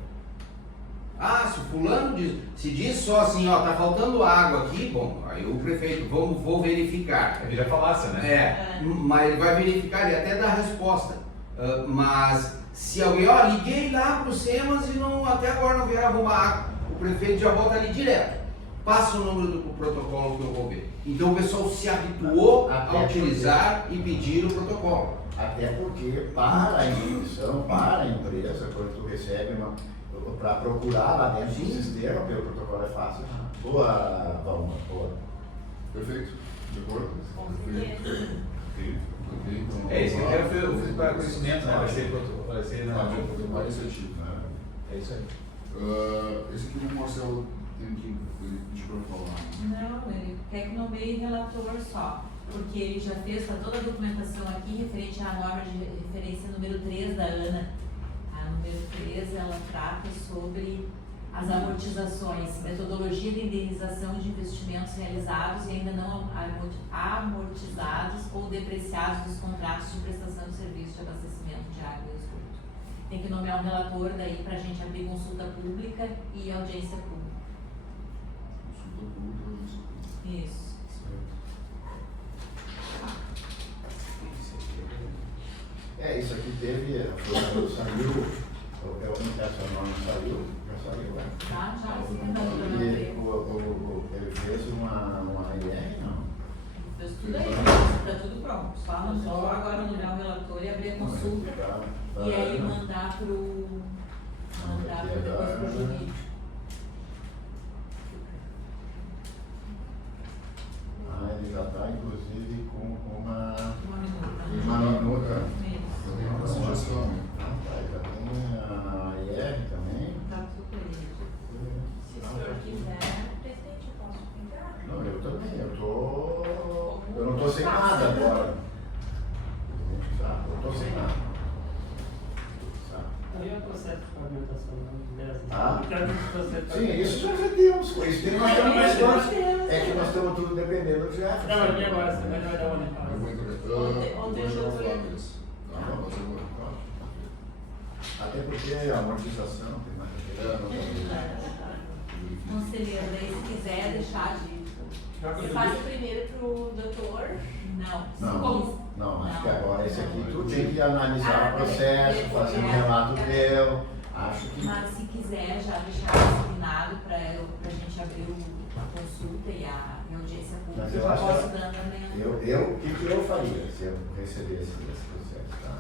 Se o fulano diz só assim, tá faltando água aqui, bom, aí o prefeito, vou verificar. É vira falácia, né? Mas ele vai verificar e até dar a resposta. Mas se alguém, liguei lá pro SEMAS e até agora não vieram arrumar água, o prefeito já bota ali direto. Passa o número do protocolo que eu vou ver. Então o pessoal se habituou a utilizar e pedir o protocolo. Até porque para a instituição, para a empresa, quando tu recebe para procurar lá dentro do sistema, pelo protocolo é fácil. Boa, Valma, boa. Perfeito? De acordo? Com Perfeito. certeza. Ok, então. É isso que eu quero fazer para conhecimento, né? Vai ser Vai iniciativa. É isso aí. Esse aqui o Marcelo tem que pedir para falar. Não, ele quer que nomeie relator só, porque ele já fez toda a documentação aqui referente à norma de referência número 3 da ANA. A número 3, ela trata sobre as amortizações, metodologia de indenização de investimentos realizados e ainda não amortizados ou depreciados dos contratos de prestação de serviço de abastecimento de água e esgoto. Tem que nomear um relator daí para a gente abrir consulta pública e audiência pública. Consulta pública. Isso. Isso aqui teve, saiu, essa norma saiu, já saiu, né? Já, Ele fez uma IR, não? fez tudo aí, está tudo pronto. Só agora nomear o relator e abrir a consulta e aí mandar depois pro jurídico. Ele já está, inclusive, com uma Uma minuta. minuta. Isso. Essa gestão. Já tem a IR também. senhor quiser, presidente, eu posso entrar. Não, eu também, eu não tô sem nada agora. Eu tô sem nada. Aí é o processo de pavimentação, né? Ah? Eu quero que o processo de Sim, isso pavimentação. nós já temos. Isso nós temos, mas Nós nós, temos. é que nós estamos tudo dependendo de Jefferson. Não, mas e agora? Você vai dar uma limpada. Eu vou entrar. Ontem Eu vou eu entrar fui- lá deles. Tá, mas eu vou. Até porque a amortização tem mais a ver. Não tem. Conselheiro, daí se quiser deixar de. Você passa primeiro pro doutor. Não, acho que Não. agora esse aqui tu tem que analisar o processo, fazer um relato teu. Acho que. Mas se quiser já deixar assinado para a gente abrir a consulta e a audiência Mas pública, eu eu acho posso que- dar andamento. O que eu faria se eu recebesse esse processo? Tá?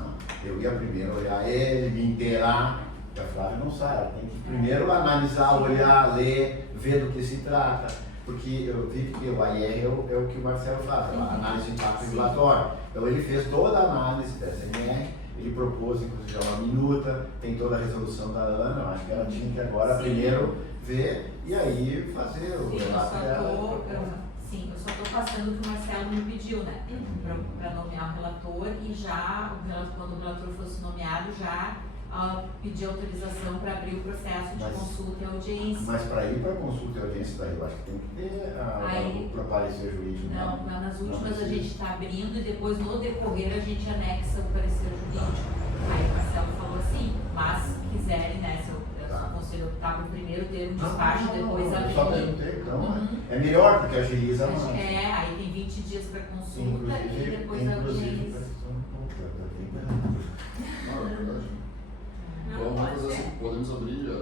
Eu ia primeiro olhar ele, me inteirar, porque a Flávia não sabe, ela tem que primeiro analisar, olhar, ler, ver do que se trata. Porque eu vi que o AIR é o que o Marcelo faz, a análise de impacto regulatório. Então ele fez toda a análise dessa NR, ele propôs inclusive uma minuta, tem toda a resolução da ANA, eu acho que ela tinha que agora Sim. primeiro ver e aí fazer o Sim, eu relato dela. só estou passando o que o Marcelo me pediu, né? Para nomear o relator e já, quando o relator fosse nomeado, já pedir autorização para abrir o processo de Mas- consulta e audiência. Mas para ir para consulta e audiência daí, eu acho que tem que ter Aí- para parecer jurídico. Não, nas últimas a precisa. gente está abrindo e depois no decorrer a gente anexa o parecer jurídico. Aí o Marcelo falou assim, mas se quiserem, né, se eu Tá. aconselho optar por primeiro ter um despacho, depois eu abrir. só perguntei, então Uhum. é melhor porque agiliza mais. Aí tem 20 dias para consulta e depois a inclusive, audiência. Não, é verdade. Não, Vamos pode fazer ser. assim, podemos abrir a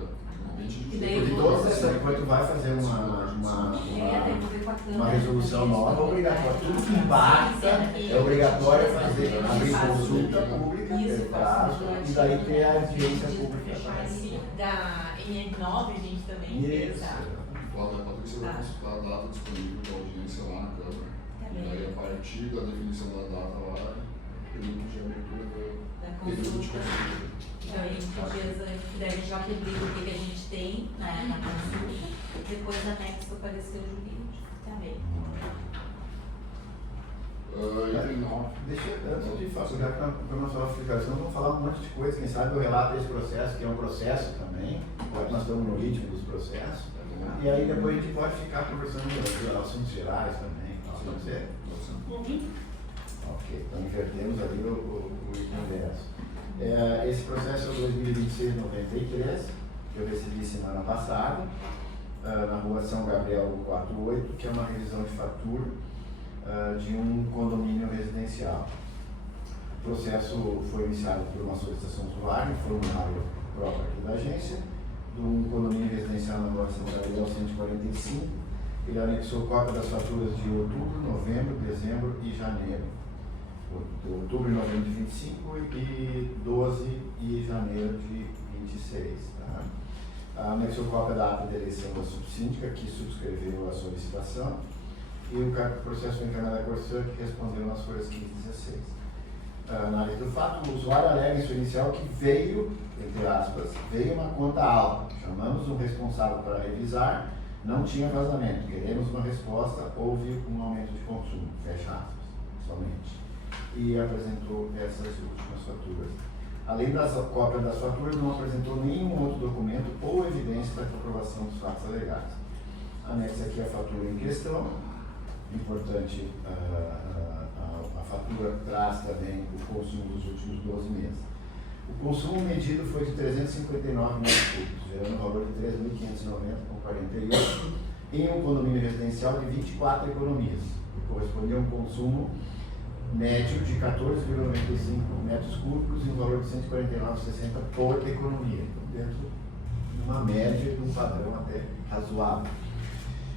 mente de E daí eu Porque vou- todas essas, depois tu vai fazer Tem que ver com a Câmara. uma resolução nova obrigatória. Tudo que impacta é obrigatório fazer, abrir consulta pública, Isso, ter prazo, e daí ter a audiência Isso, pública. fechar também. esse- Da NR9 a gente também fez Isso. a. Flávia, a Patrícia vai Tá. consultar a data disponível da audiência lá na Câmara. E aí, a partir da definição da data lá, período de abertura Da do período de consulta. consulta. Então, aí, 20 dias antes, daí a gente já publica o que a gente tem, né, na consulta, depois anexa o parecer jurídico. Também. Item 9. Deixa, antes de falar, já para a nossa explicação, vamos falar um monte de coisa. Quem sabe eu relato esse processo, que é um processo também, agora nós estamos no ritmo dos processos. E aí depois a gente pode ficar conversando de assuntos gerais também. Pode ser? Ok, então invertemos ali o inverso. Esse processo é o 2026-93, que eu recebi semana passada, na rua São Gabriel 48, que é uma revisão de fatura de um condomínio residencial. O processo foi iniciado por uma solicitação usuária, um formulário próprio aqui da agência, de um condomínio residencial na rua São Gabriel 145. Ele anexou cópia das faturas de outubro, novembro, dezembro e janeiro. Outubro e novembro de 25 e 12 e janeiro de 26. Tá? Anexou cópia da ata de eleição da subsíndica, que subscreveu a solicitação, e o processo foi encaminhado à Corsã, que respondeu nas folhas 15 e 16. Análise do fato, o usuário alega em sua inicial que veio, entre aspas, veio uma conta alta. Chamamos um responsável para revisar, não tinha vazamento. Queremos uma resposta, houve um aumento de consumo, fecha aspas, somente. E apresentou essas últimas faturas. Além das cópias das faturas, não apresentou nenhum outro documento ou evidência da comprovação dos fatos alegados. Anexa aqui a fatura em questão. Importante, a fatura traz também o consumo dos últimos 12 meses. O consumo medido foi de 359 metros cúbicos, gerando um valor de 3.590,48 em um condomínio residencial de 24 economias, que correspondia a um consumo médio de 14,95 metros cúbicos e um valor de 149,60 por economia, então dentro de uma média de um padrão até razoável.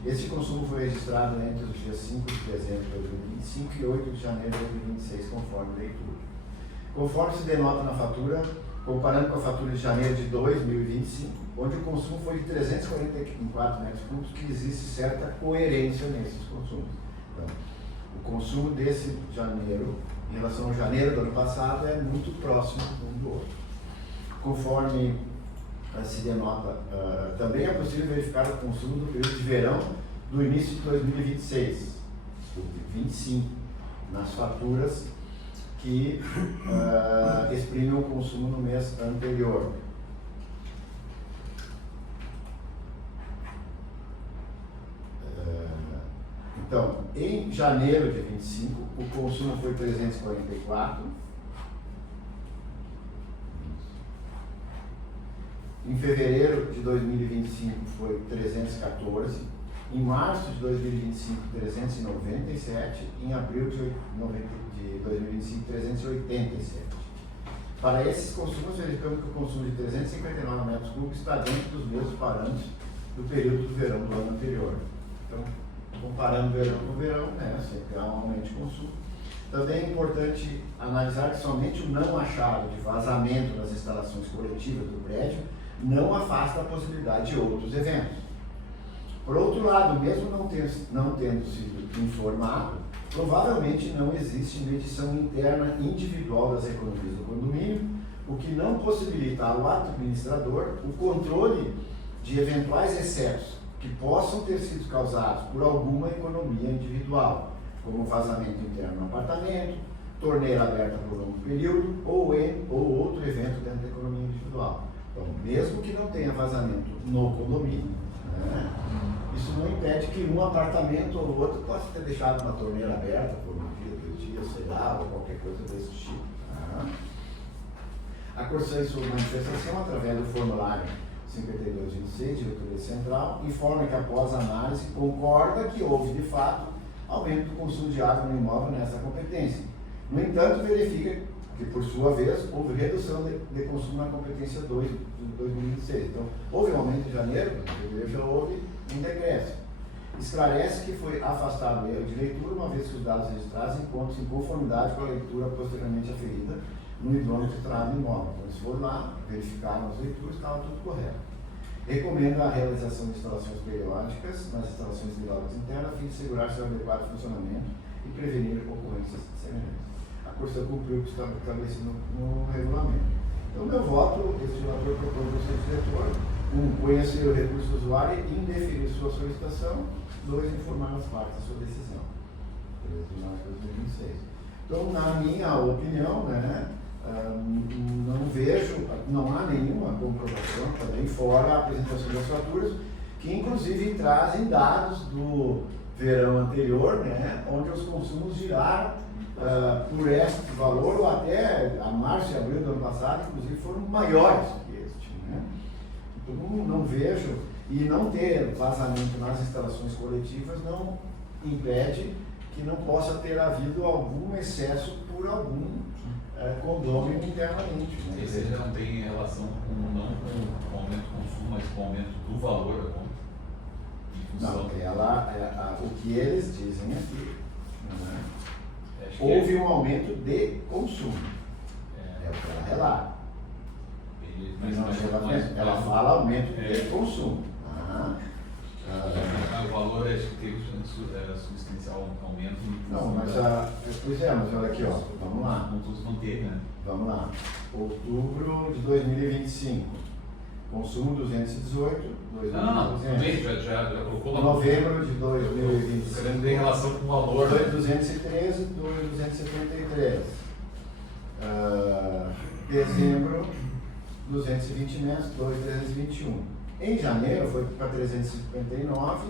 Esse consumo foi registrado entre os dias 5 de dezembro de 2025 e 8 de janeiro de 2026, conforme leitura. Conforme se denota na fatura, comparando com a fatura de janeiro de 2025, onde o consumo foi de 344 metros cúbicos, que existe certa coerência nesses consumos. Então, o consumo desse janeiro, em relação ao janeiro do ano passado, é muito próximo um do outro. Conforme se denota, também é possível verificar o consumo do período de verão do início de 2026, desculpe, 25, nas faturas que exprimem o consumo no mês anterior. Então, em janeiro de 25, o consumo foi 344. Em fevereiro de 2025 foi 314. Em março de 2025, 397. Em abril de 2025, 387. Para esses consumos, verificamos que o consumo de 359 metros cúbicos está dentro dos mesmos parâmetros do período do verão do ano anterior. Então, comparando verão com verão, né, sempre há um aumento de consumo. Também é importante analisar que somente o não achado de vazamento nas instalações coletivas do prédio não afasta a possibilidade de outros eventos. Por outro lado, mesmo não tendo sido informado, provavelmente não existe medição interna individual das economias do condomínio, o que não possibilita ao administrador o controle de eventuais excessos que possam ter sido causados por alguma economia individual, como vazamento interno no apartamento, torneira aberta por longo período ou outro evento dentro da economia individual. Então, mesmo que não tenha vazamento no condomínio, né, isso não impede que um apartamento ou outro possa ter deixado uma torneira aberta por um dia, 2 dias, sei lá, ou qualquer coisa desse tipo. Tá? A Corsã, em sua manifestação, através do formulário 5226, diretoria central, informa que após análise concorda que houve de fato aumento do consumo de água no imóvel nessa competência. No entanto, verifica que por sua vez houve redução de consumo na competência 2 de 2026. Então, houve um aumento em janeiro, em fevereiro já houve um decréscimo. Esclarece que foi afastado o erro de leitura, uma vez que os dados registrados encontram-se em conformidade com a leitura posteriormente aferida no idôneo titular do imóvel. Então, eles foram lá, verificaram as leituras, estava tudo correto. Recomenda a realização de instalações periódicas nas instalações hidráulicas internas, a fim de segurar seu adequado funcionamento e prevenir ocorrências semelhantes. A Corsã cumpriu o que está estabelecido no regulamento. Então, meu voto, esse relator propõe ao seu diretor, 1. Conhecer o recurso do usuário e indeferir sua solicitação. 2. Informar as partes da sua decisão. 13 de março de 2026. Então, na minha opinião, né, não há nenhuma comprovação também, fora a apresentação das faturas, que inclusive trazem dados do verão anterior, né, onde os consumos giraram por este valor, ou até a março e abril do ano passado, inclusive foram maiores que este. Né? Então, não vejo, e não ter vazamento nas instalações coletivas não impede que não possa ter havido algum excesso por algum condômino internamente. Né? Esse já não tem relação não com o aumento do consumo, mas com o aumento do valor da conta? Não, o que eles dizem aqui, né? Houve um aumento de consumo. É o que ela relata. Ela fala aumento de consumo. O valor acho que teve substancial aumento. Não, mas mas olha aqui, ó, vamos lá. Não todos manteve, né? Vamos lá. Outubro de 2025. Consumo 218. Também já colocou lá. Novembro de 2025. Querendo ver em relação com o valor. 213, 273. Dezembro, 220 metros, 2.321. Em janeiro foi para 359,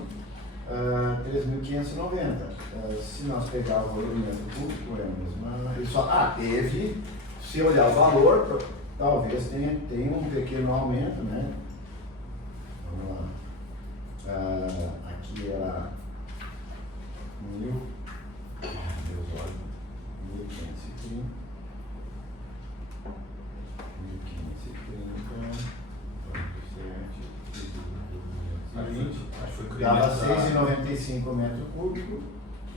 3.590. Se nós pegar o valor do metro cúbico, é a mesma. Ele só teve, se olhar o valor, talvez tenha um pequeno aumento, né? Vamos lá. Aqui era 1.530. 20 dava 6,95 metro cúbico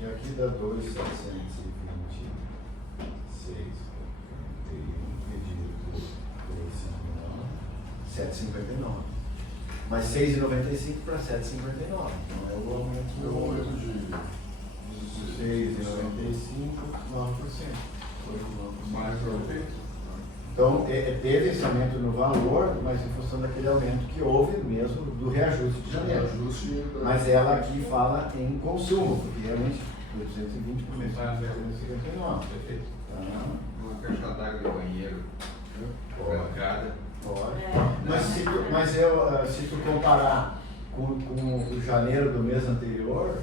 e aqui dá 2,726 dividido por 7,59. Mas 6,95 para 7,59. Não é o aumento Deu um aumento de 6,95, 9%. mais para 8. Então, teve esse aumento no valor, mas em função daquele aumento que houve mesmo do reajuste de janeiro. Mas ela aqui fala em consumo, porque realmente 820 começou em 359. Perfeito. Uma caixa d'água de banheiro, bancada. Pode. Mas se tu comparar com o janeiro do mês anterior,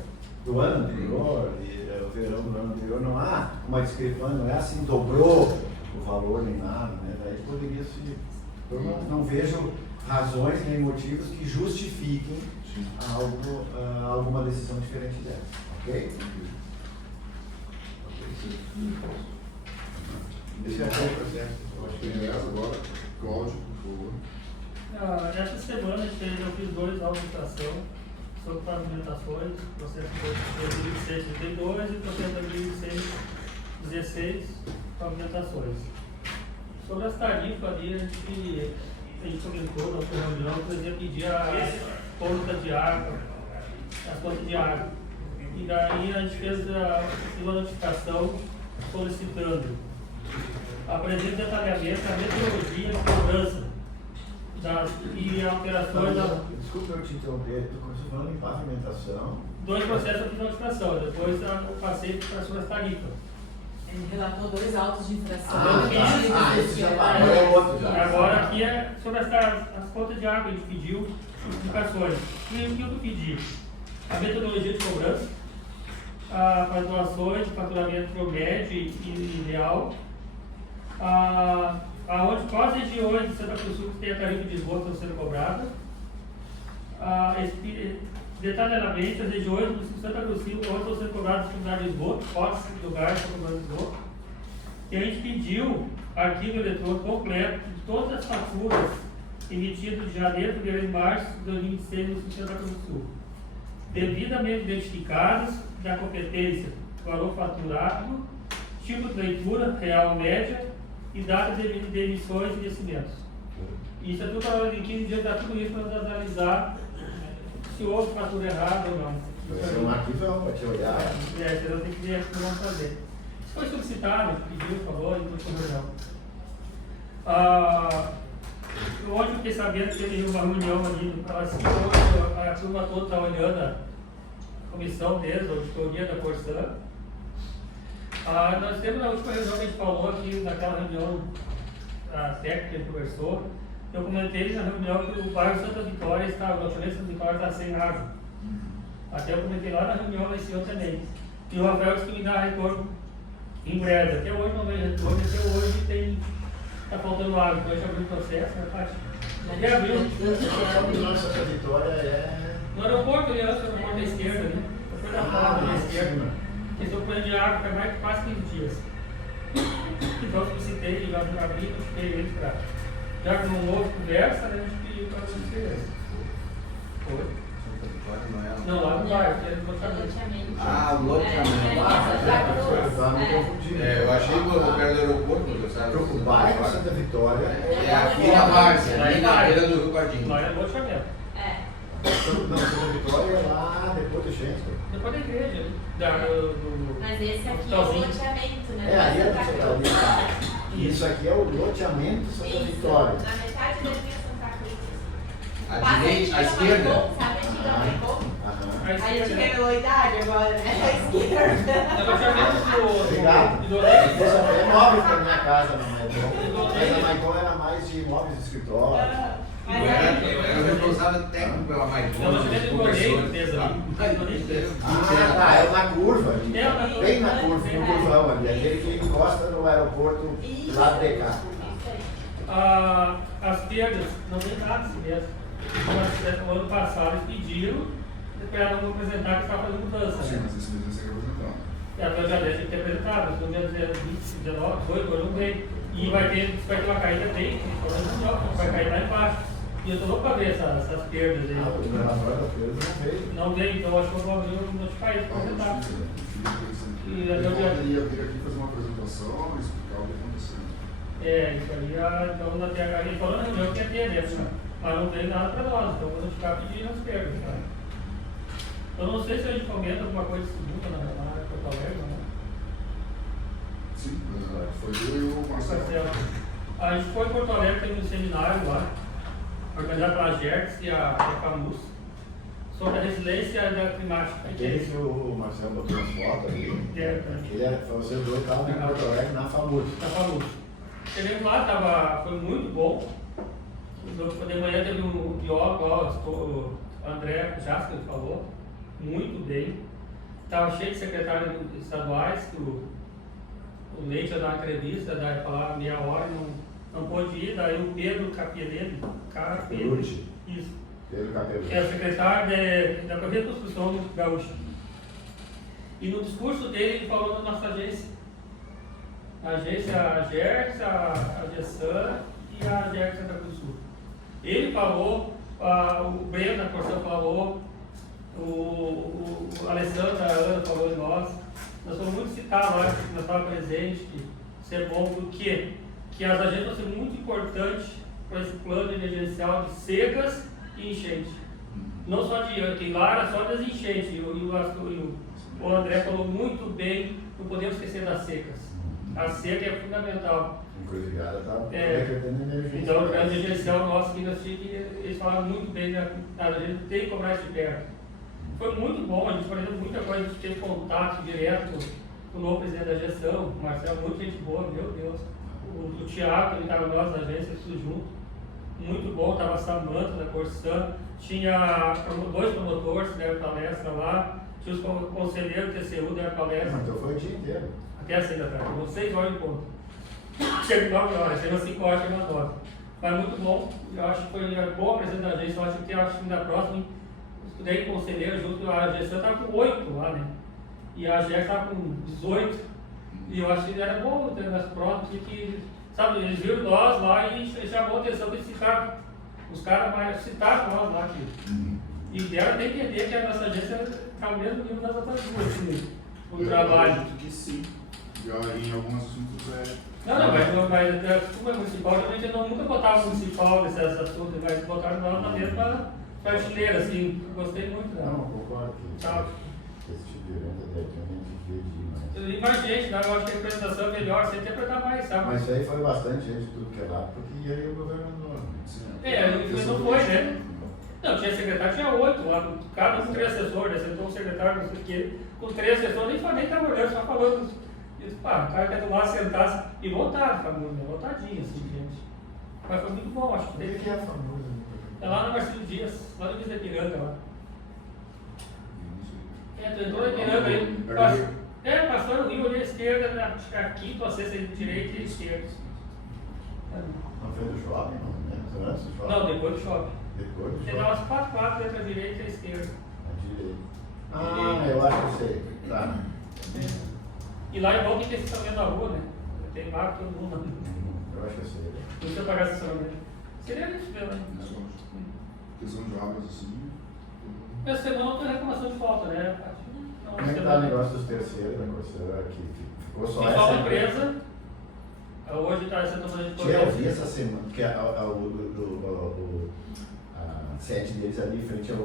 do ano anterior, e o verão do ano anterior, não há uma discrepância, não é assim, dobrou o valor nem nada, né? Daí poderia se. Eu não vejo razões nem motivos que justifiquem alguma decisão diferente dessa. Ok? Esse é o processo. Acho que tem essa agora. Cláudio, por favor. Essa semana eu fiz 2 autos de infração sobre pavimentações, processo de 2006-32 e processo de 2006-16, pavimentações. Sobre as tarifas ali, a gente comentou na outra reunião, por exemplo, pedir as contas de água, E daí a gente fez uma notificação solicitando apresente detalhamento a metodologia de cobrança e alterações da. Desculpa eu te interromper, tu começou falando em pavimentação. 2 processos de notificação, depois eu passei para as tarifas. Ele relatou 2 autos de infração. Esse já parou, é outro já. Agora aqui é sobre as contas de água, a gente pediu explicações. E o que eu pedi? A metodologia de cobrança, as doações, faturamento promédio e real, quais regiões de Santa Cruz do Sul tem a tarifa de esgoto sendo cobrada, detalhadamente as regiões do Santa Cruz do Sul onde estão sendo cobradas as quantidades de esgoto, quais lugares estão cobrando esgoto. E a gente pediu arquivo eletrônico completo de todas as faturas emitidas de janeiro, fevereiro e março de 2006 no Santa Cruz do Sul, devidamente identificadas da competência, valor faturado, tipo de leitura, real média e data de emissões e vencimentos. Isso é tudo para em 15 dias, dá tudo isso para analisar se houve fatura errada ou não. Vai ser um arquivão para te olhar. Você não tem que ver o que vamos fazer. Isso foi solicitado, pediu, falou, e depois foi reunião. Hoje eu fiquei sabendo que teve uma reunião ali, a turma toda está olhando a comissão deles, a auditoria da Corsã. Nós temos na última reunião que a gente falou aqui, naquela reunião técnica que a gente conversou, eu comentei na reunião que o bairro Santa Vitória está, o loteamento Santa Vitória está sem água. Até eu comentei lá na reunião esse ano também. E o Rafael disse que me dá retorno em breve. Até hoje não veio retorno, até hoje está faltando água. Então a gente abriu o processo, né, Paty? Já abriu. Nossa, essa vitória é. No aeroporto, ali, antes do aeroporto da esquerda, ali. Depois da porta da esquerda. Eles estão comendo de água para mais de quase 15 dias. Então eu solicitei, já abri, notifiquei eles para. Já que não houve conversa, né, a gente pediu para vocês. Foi? Santa Vitória não é? Não, lá no bairro, que é no loteamento. O loteamento. Eu achei que o perto do aeroporto, mas sabe? O bairro Santa Vitória É aqui na Várzea, ali na beira do Rio Pardinho. Lá é loteamento. Não, Santa Vitória é lá depois do centro. Depois da igreja, Mas esse aqui é o loteamento, né? Ali é loteamento. Isso aqui é o loteamento Santa Vitória. Na metade da linha Santa Cruz. À direita, à esquerda. Sabe a antiga Maicon? A gente esquerda. revelou a idade agora, né? A esquerda. É loteamento Obrigado. do Esse é imóveis para minha casa na Maicon. Mas a Maicon era mais de imóveis de escritório. Eu era responsável técnico pela Maicon. É o loteamento do Goleiro, fez ali. É na curva ali. É, na curva. Bem na curva, no curvão ali. Aquele que encosta no aeroporto lá de cá. As perdas, não tem nada assim mesmo. Mas, no ano passado eles pediram para ela não apresentar que estava fazendo mudança. Sim, Né? mas esse mesmo você quer apresentar. Até o dia 10 tem que ter apresentado, mas no dia 20, 19, 18, eu não veio. E vai ter uma caída, tem, vai cair lá embaixo. E eu estou louco para ver essas perdas aí. O governador da Feira não veio. Não veio, então acho que eu vou abrir um notificar isso para apresentar. Eu poderia vir aqui fazer uma apresentação, explicar o que aconteceu. Isso aí, então a gente falou na reunião que ia ter, né? Mas não tem nada para nós, então eu vou notificar pedindo as perdas. Tá? Eu não sei se a gente comenta alguma coisa de segunda na área de Porto Alegre, não. Sim, foi eu e o Marcelo. A gente foi em Porto Alegre, teve um seminário lá, organizado pela GERTS e a FAMUS, sobre a resiliência da climática. Aquele que o Marcelo botou as fotos ali, É, vocês dois estavam em Porto Alegre na FAMUS. da FAMUS. Chegamos lá, foi muito bom. De manhã teve um biólogo, o André Jasper falou, muito bem. Estava cheio de secretários estaduais, que o Leite ia dar uma entrevista, ia falar meia hora e não pôde ir. Daí o Pedro Capelletti, Perucci. isso, Pedro Capelletti. que é o secretário da reconstrução do Gaúcho. E no discurso dele ele falou da nossa agência. A agência, a GERTS, a GESAN e a GERTS Santa Cruz do Sul. Ele falou, o Breno da Corção falou, o Alessandro, a Ana falou de nós. Nós fomos muito citados lá, que nós estávamos presentes, que isso é bom, porque que as agências vão ser muito importantes para esse plano emergencial de secas e enchentes. Não só de lá era só das enchentes, e o André falou muito bem, não podemos esquecer das secas. A seca é fundamental. Encruzilhada está É. energia. Então, o plano emergencial nosso aqui na CIC, eles falaram muito bem, a gente tem que cobrar isso de perto. Foi muito bom, a gente aprendeu muita coisa, a gente teve contato direto com o novo presidente da gestão, o Marcelo, muita gente boa, meu Deus. O Thiago, que estava nós na agência, tudo junto. Muito bom, estava a Samanta da Corsan, tinha 2 promotores que deram palestra lá, tinha os conselheiros do TCU deram palestra. Então foi o dia inteiro. Até as 6 da tarde, vão 6 horas de ponto. Chega 9 horas, chega 5 horas, chega 9. Mas muito bom, eu acho que foi uma boa presença da agência, eu acho que na próxima, estudei com conselheiro junto, a gestão estava com 8 lá, né? E a GEC estava com 18. E eu acho que era bom ter nas próximas, que, sabe, eles viram nós lá e chamou a atenção que os caras mais citaram nós lá aqui. E deram até entender que a nossa agência está ao mesmo nível das outras duas, assim, o trabalho. acredito que sim. Já em alguns assuntos Mas como é municipal, realmente eu nunca botava municipal nesse assunto, mas botaram nós na mesma prateleira, assim, gostei muito dela. Não, concordo que Tá. esse tipo de evento até que a gente vê demais. E mais gente, né? Eu acho que a apresentação é melhor, você interpretar mais, sabe? Mas isso aí foi bastante gente tudo que é lá, porque aí o governador. Não foi, né? Não, tinha secretário, tinha 8 lá, cada um com 3 assessores, né? Sentou um secretário, não sei o quê, com 3 assessores, nem estava olhando, só falando. O cara quer do lado sentar e lotado, famoso, né? Lotadinho, assim, gente. Mas foi muito bom, acho que teve. que é famoso. É lá no Marcelo Dias, lá no Vista Ipiranga, lá. Tu entrou na Ipiranga aí, passou no Rio ali à esquerda, a quinta, a sexta, direita e esquerda. Na frente do shopping, não? Antes do shopping? Não, depois do shopping. Depois do Você shopping. dá umas 4 quadras entre a direita e a esquerda. À direita. Ah, eu acho que sei. Tá. E lá é bom que tem estacionamento na rua, né? Tem vaga todo mundo. Eu acho que eu sei. Não precisa pagar estacionamento. Seria isso mesmo, né? questão de obras assim. Essa semana não tem reclamação de falta, né? Como é que tá o negócio dos terceiros da Corsan? Que ficou só Tem essa só uma empresa. Hoje está essa tomada de Eu vi essa semana, porque a sede deles ali em frente ao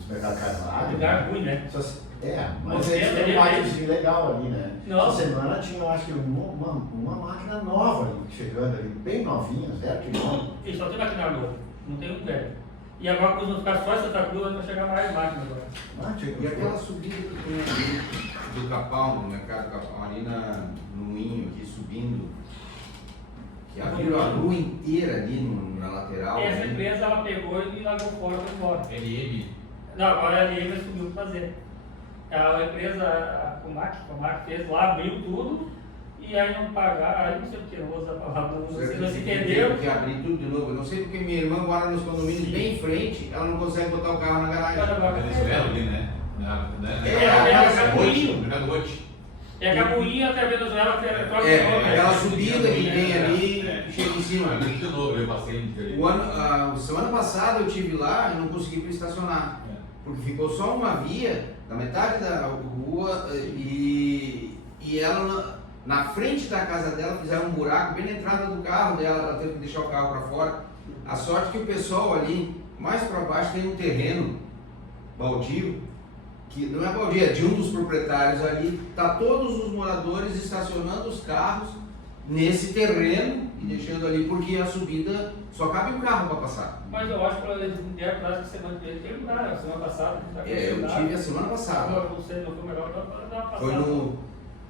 supermercado Carvalho. Lugar ruim, né? Mas eles têm um pátiozinho legal ali, né? Não. Essa semana tinha, eu acho que uma máquina nova ali, chegando ali, bem novinha, 0 km. E só tem maquinário novo, não tem um velho. E agora, quando ficar só em Santa Cruz, vai chegar mais máquina agora. E aquela subida que tem ali do Capão, no mercado Capão, ali no Moinho, aqui subindo, que abriu a rua inteira ali na lateral. Essa ali. empresa, ela pegou e largou fora, foi embora. LM. Não, agora a LM subiu para fazer. A empresa, a Comac fez lá, abriu tudo, e aí não pagaram, aí não sei porque, não vou usar a palavra, não sei se entendeu. Que abrir tudo de novo. Eu não sei porque minha irmã mora nos condomínios bem em frente, ela não consegue botar o carro na garagem. Venezuela ali, né? Mercado Rote. É a Camuinha até a Venezuela, aquela subida que tem ali, chega em cima. De novo, eu passei ali. Semana passada eu estive lá e não consegui estacionar. Porque ficou só uma via, da metade da rua, e ela, na frente da casa dela, fizeram um buraco bem na entrada do carro dela, ela teve que deixar o carro para fora. A sorte que o pessoal ali, mais para baixo, tem um terreno baldio, que não é baldio, é de um dos proprietários ali, tá todos os moradores estacionando os carros nesse terreno, e deixando ali, porque a subida só cabe um carro para passar. Mas eu acho que a ideia clássica que semana que vem terminar, a semana passada. Eu tive a semana passada. Não sei, não foi melhor da passada.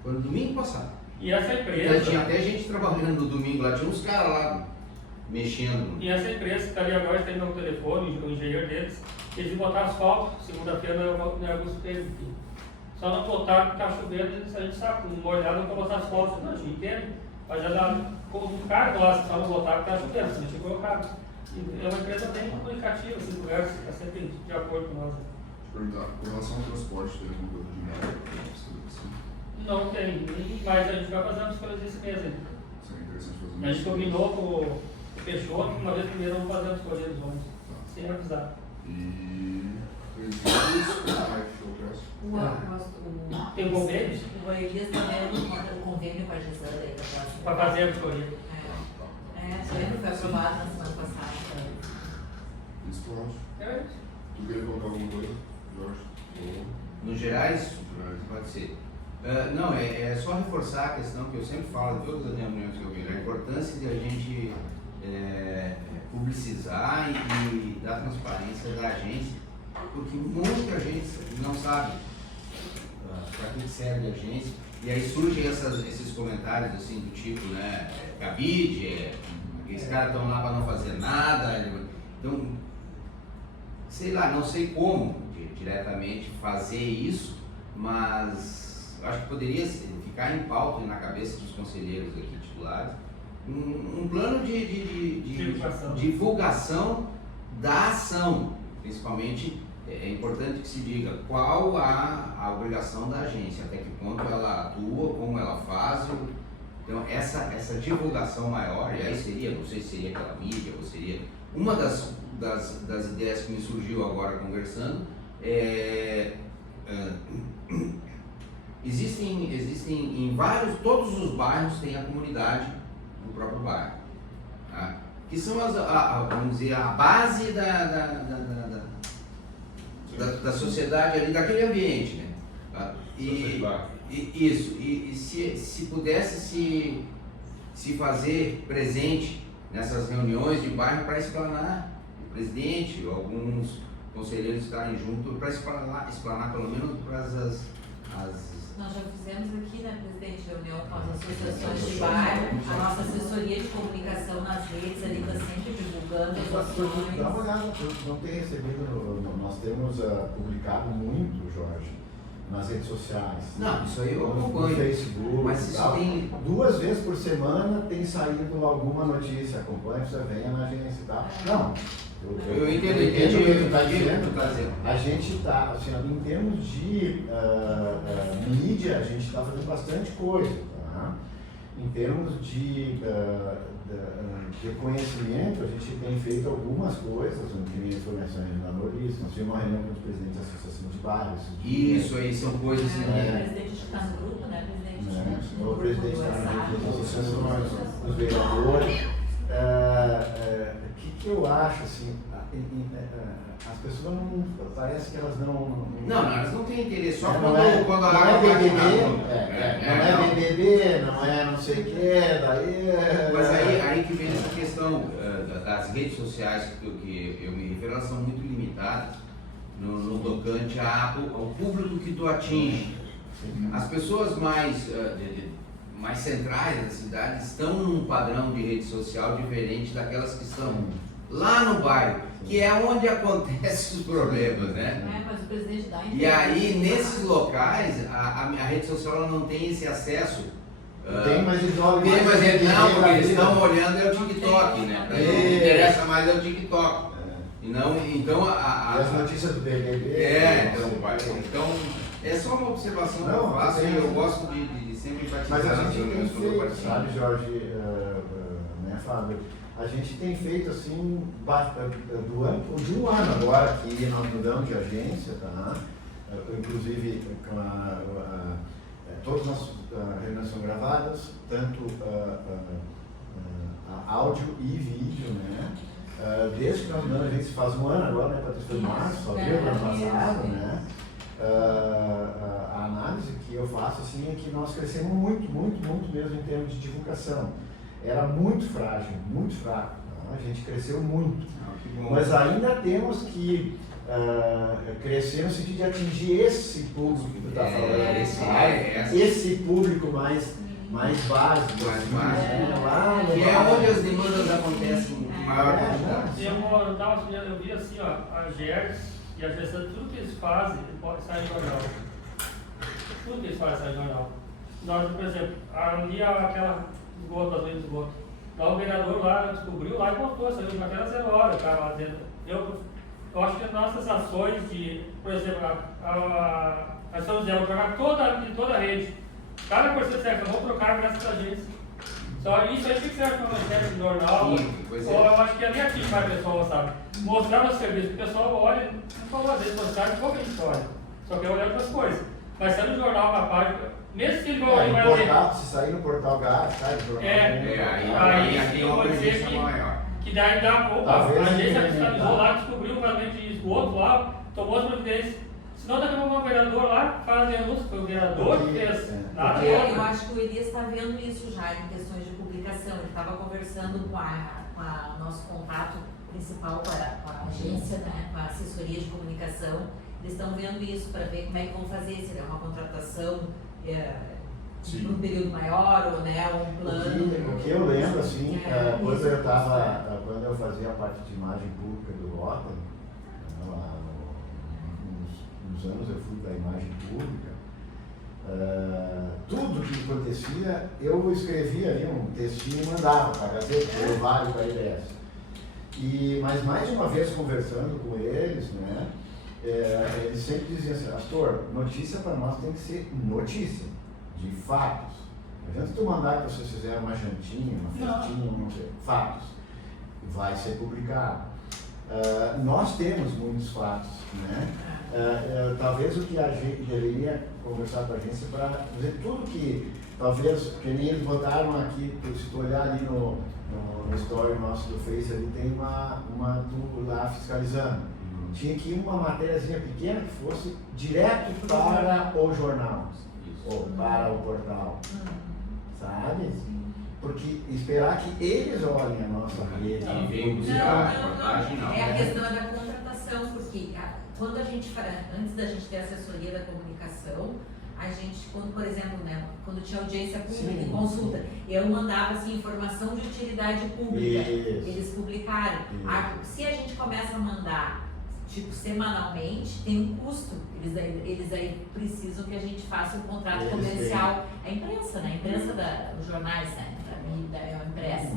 Foi no domingo passado. E essa Então, empresa. tinha até gente trabalhando no domingo lá, tinha uns caras lá mexendo. E essa empresa que está ali agora, tem meu telefone, o engenheiro deles, eles botaram asfalto, segunda-feira não é Augusto teve. Só não botaram porque está chovendo, a gente sabe, uma olhada para botar asfalto, não, a gente entende. Mas já dá como um cargo lá, só não botaram porque está chovendo, se não chegou o cargo. É uma empresa bem comunicativa, assim, conversa, está sempre de acordo com nós. Perguntar, com relação ao transporte, tem alguma coisa de médico, assim? Não tem, mas a gente vai fazer umas coisas esse mês aí. Isso é interessante fazer. A gente combinou com o Peixoto que uma vez por mês vamos fazer as coisas dos ônibus, sem avisar. E presídios, como é que foi o resto? Tem um convênio? O Elias também o convênio com a Gisele aí da próxima. Para fazer a escolha. Isso aí foi aprovado na semana passada. Isso, Cláudio. É isso. Tu queria colocar alguma coisa, Jorge? Ou... Nos gerais, Gerais. pode ser. Não, é só reforçar a questão que eu sempre falo em todas as reuniões que eu vi, a importância de a gente publicizar e dar transparência da agência, porque muita gente não sabe para que serve a agência, e aí surgem esses comentários assim do tipo, né, cabide, esses caras estão lá para não fazer nada, então, sei lá, não sei como diretamente fazer isso, mas acho que poderia ficar em pauta e na cabeça dos conselheiros aqui titulares um plano de divulgação da ação, principalmente é importante que se diga qual a obrigação da agência, até que ponto ela atua, como ela faz. Então essa divulgação maior, e aí seria, não sei se seria aquela mídia ou seria uma das ideias que me surgiu agora conversando, existem em todos os bairros tem a comunidade do próprio bairro, tá? Que são vamos dizer, a base da sociedade ali, daquele ambiente, né? Tá? E se pudesse se fazer presente nessas reuniões de bairro para explanar o presidente, alguns conselheiros estarem juntos para explanar pelo menos para as Nós já fizemos aqui, né, presidente, reunião com as associações de bairro, a nossa assessoria de comunicação nas redes ali está sempre divulgando as Dá uma ações. olhada, não tem recebido, nós temos publicado muito, Jorge, nas redes sociais. Não, isso aí eu no acompanho. Facebook, Mas isso tal. tem... 2 vezes por semana tem saído alguma notícia, acompanha, você venha na agência, tá? Não. Eu entendo o que tu está o que dizendo. tu tá dizendo. A gente está, assim, em termos de mídia, a gente está fazendo bastante coisa, tá? Em termos de conhecimento, a gente tem feito algumas coisas, que nem informações na Norris, nós tivemos uma reunião com os presidentes da Associação de Bairros. Isso aí são coisas assim. O presidente está no grupo, né, presidente? O presidente está WhatsApp. nas associações, os vereadores. O que eu acho, assim, as pessoas não, parece que elas não... Não, elas não têm interesse, só não quando é a água bate BBB, na rua. não é BBB, não é não sei o que, daí... Mas aí que vem essa questão das redes sociais que eu me refiro, elas são muito limitadas no tocante ao público que tu atinge. As pessoas mais centrais da cidade estão num padrão de rede social diferente daquelas que estão lá no bairro, que é onde acontecem os problemas, né? Mas o presidente dá E aí, nesses locais, a rede social ela não tem esse acesso. Tem, mas eles olham Tem, mas mais não, porque eles vida. estão olhando é o TikTok, né? Pra eles não interessa mais é o TikTok. E não, então E as notícias do BBB... então é só uma observação que Não, eu faço tem- e eu gosto de sempre enfatizar Mas a nas gente tem reuniões quando eu feito, participo. sabe, Jorge, né, Fábio? A gente tem feito assim, de um ano agora que nós mudamos de agência, tá? Inclusive, todas as reuniões são gravadas, tanto áudio e vídeo, né? Desde que nós mudamos a agência, faz um ano agora, né, Patrícia? Foi em março, abril do ano passado, né? A análise que eu faço assim é que nós crescemos muito mesmo em termos de divulgação. era muito frágil, muito fraco. Tá? A gente cresceu muito. Que bom. Mas ainda temos que crescer no sentido de atingir esse público que tu está falando. Esse público mais básico. Mais básico. Lá no Que é bairro. onde as demandas acontecem em maior quantidade. Eu vi assim, ó, a GERS e a gestão, tudo que eles fazem, pode sair em jornal. Tudo que eles fazem sai em jornal. Nós, por exemplo, ali aquela esgoto, às vezes esgoto. Lá o vereador lá descobriu lá e botou, saiu naquela 0 hora, o cara lá dentro. Eu acho que nossas ações de, por exemplo, a São José, vamos jogar toda a rede. Cada coisa que você vamos trocar nessas agências. Só isso aí que serve para manchete no jornal. Sim, pois é. Eu acho que ali aqui vai o pessoal, sabe? Mostrar o serviço, porque o pessoal olha, não fala às vezes postagem, pouco a gente olha. Só quer olhar outras coisas. Mas sai no jornal, na página, mesmo que ele vai No ler. portal, se sair no portal gás, sai do jornal. Aí é uma presença maior. Que daí dá pouco. Talvez A agência ele fiscalizou tá. lá, descobriu o vazamento de esgoto lá, tomou as providências. Senão daqui a pouco o vereador lá faz a denúncia, foi o vereador que fez. Nada Porque eu contra. acho que o Elias está vendo isso já em questões de publicação. Ele estava conversando com o nosso contato principal com a agência, né, com a assessoria de comunicação. Eles estão vendo isso para ver como é que vão fazer, se é uma contratação num período maior ou né, um plano. O que eu lembro, assim, quando eu fazia a parte de imagem pública do Rotary, lá nos anos eu fui da imagem pública, tudo que acontecia, eu escrevia ali um textinho e mandava para a Gazeta, para o Vale, para a IBS. Mas mais de uma vez conversando com eles, né, eles sempre diziam assim, pastor, notícia para nós tem que ser notícia, de fatos. Não adianta tu mandar que vocês fizeram uma jantinha, uma festinha, não sei, fatos. Vai ser publicado. Nós temos muitos fatos, né? Talvez o que a gente deveria conversar com a agência para dizer tudo que, talvez, que nem eles botaram aqui, se tu olhar ali no story nosso do Face, ali tem uma tu lá fiscalizando. Tinha que ir uma matériazinha pequena que fosse direto para o jornal, ou para o portal, sabe? Porque esperar que eles olhem a nossa rede. E vem buscar a reportagem, não. É a questão da contratação, porque quando a gente, antes da gente ter assessoria da comunicação, a gente, quando, por exemplo, né, quando tinha audiência pública e consulta, eu mandava assim, informação de utilidade pública, eles publicaram. Se a gente começa a mandar tipo semanalmente, tem um custo. Eles aí precisam que a gente faça um contrato comercial. A imprensa, né? A imprensa os jornais, né? Da impressa.